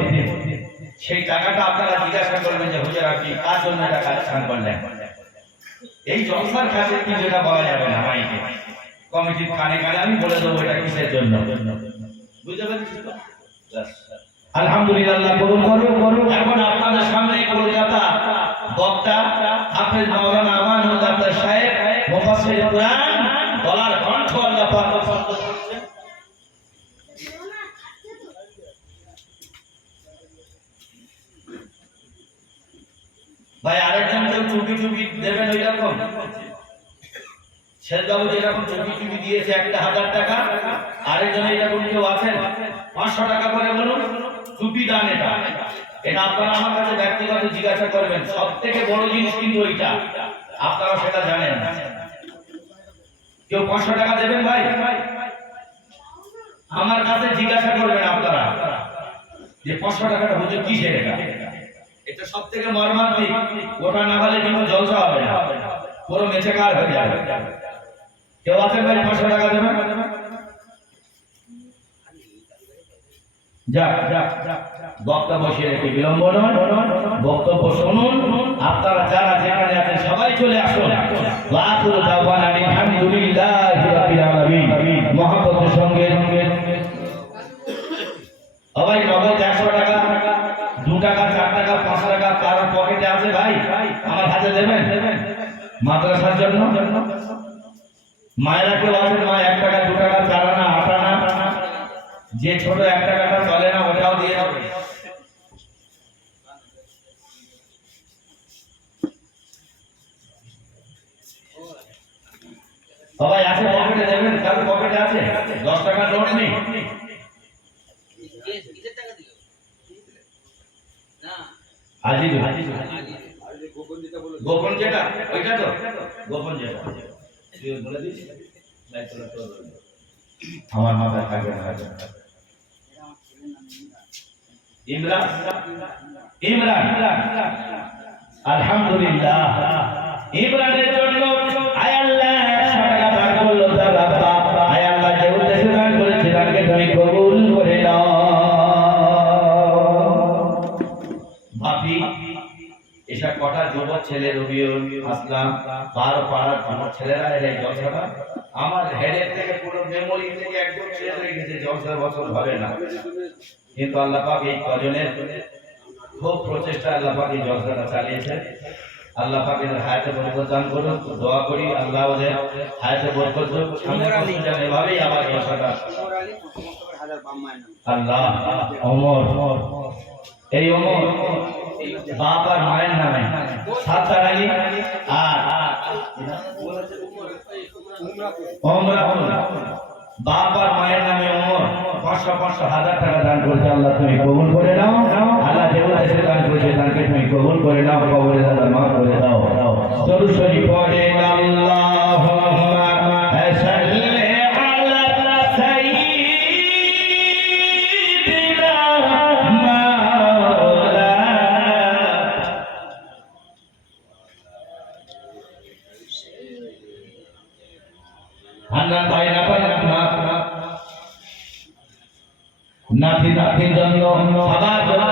সেই টাকাটা আপনারা জিজ্ঞাসা করবেন যে হুজুর আপনি কার জন্য টাকা কালেকশন করলেন এই জলসার কাছে কি যেটা বলা যাবে না মাইকে কমিটির কানে কানে আমি বলে দেবো এটা কিসের জন্য বুঝতে পেরেছি তো আলহামদুলিল্লাহ কবুল করুন এখন আপনাদের সামনে কলকাতা বক্তা হাফেজ মাওলানা আমানুল্লাহ সাহেব মুফাসসির কুরআন বলার কণ্ঠ আল্লাহ পাক পছন্দ করেছেন ভাই আরেকজন কেউ চুপি চুপি দেবেন ওই রকম শেরবাবু যেরকম চুপি চুপি দিয়েছে 1000 টাকা আরেকজন এরকম কেউ আছেন 500 টাকা করে বলুন চুপি দান এটা আপনারা আমার কাছে ব্যক্তিগত জিজ্ঞাসা করবেন সবথেকে বড় জিনিস কিন্তু ওইটা আপনারা সেটা জানেন কেউ 500 টাকা দেবেন ভাই আমার কাছে জিজ্ঞাসা করবেন আপনারা যে 500 টাকাটা হুজুর কিসের এটা? এটা সব থেকে মর্মান্তিক। ওটা না হলে কিন্তু জলসা হবে না, পুরো মেচেকার হয়ে যাবে। কেউ আছেন ভাই 500 টাকা দেবেন? যাক বক্তব্য সেরে একটু বিলম্ব নয়, বক্তব্য শুনুন। আপনারা যারা যেখানে আছেন সবাই চলে আসুন। ওয়াকুল দাওয়ানা আলহামদুলিল্লাহি রাব্বিল আলামিন। মহব্বতের সঙ্গে সবাই নগদ 100 টাকা, 2 টাকা, 4 টাকা, 5 টাকা কারো পকেটে আছে ভাই, আমার হাতে দেবেন মাদ্রাসার জন্য। মায়েরা কেউ আছেন? মা 1 টাকা, 2 টাকা, 4 আনা, 8 আনা, যে ছোট 1 টাকাটা চলে না ওটাও দিয়ে দেবে। সবাই আছে পকেটে দেবেন? কারো পকেটে আছে 10 টাকার নোট নেই? কিসের টাকা দিল? না আজিজ আর যে গোপন যেটা বলে গোপন যেটা ওইটা তো গোপন যেটা তুই বলে দিস দায়িত্বটা তোর। আমার মাথায় থাকবে না। ইমরান ইমরান আলহামদুলিল্লাহ ইমরানের জন্য আয় আল্লাহ 100 টাকা দান করলো তার বাবা। আয় আল্লাহ যে উদ্দেশ্যে দান করেছে তাকে তুমি কবুল করে নাও। বাপি এসা কটা যুবক ছেলে রবিউল আসলাম 12 পাড়ার আমার ছেলেরা এই জলসাটা আমার হেডের থেকে পুরো মেমোরি থেকে একদম শেষ হয়ে গেছে। জলসার বছর হবে না, কিন্তু আল্লাহ পাক এই কজনের খুব প্রচেষ্টা আল্লাহ পাক এই জলসাটা চালিয়েছে। আল্লাহ পাক এর হায়াতে বরকত দান করুন। দোয়া করি আল্লাহ ওদের হায়াতে বরকত দেন, সামনে যেন এভাবেই আবার জলসাটা আল্লাহ ওমর এই ওমর বাপ আর মায়ের নামে 7 তারাই আর ওমরা বাপ আর মায়ের নামে ওমর 500,000 টাকা দান করেছে। আল্লাহ তুমি কবুল করে নাও। আল্লাহ যে উদ্দেশ্যে দান করেছে তাকে তুমি কবুল করে নাও, কবরে দাদা মাফ করে দাও। দরুদ শরীফ পড়েন আল্লাহুম্মা সাল্লি আলা সাইয়্যিদিনা মাওলানা হান্নান ভাই না পাই না নাতি নাতির জন্য সবার জন্য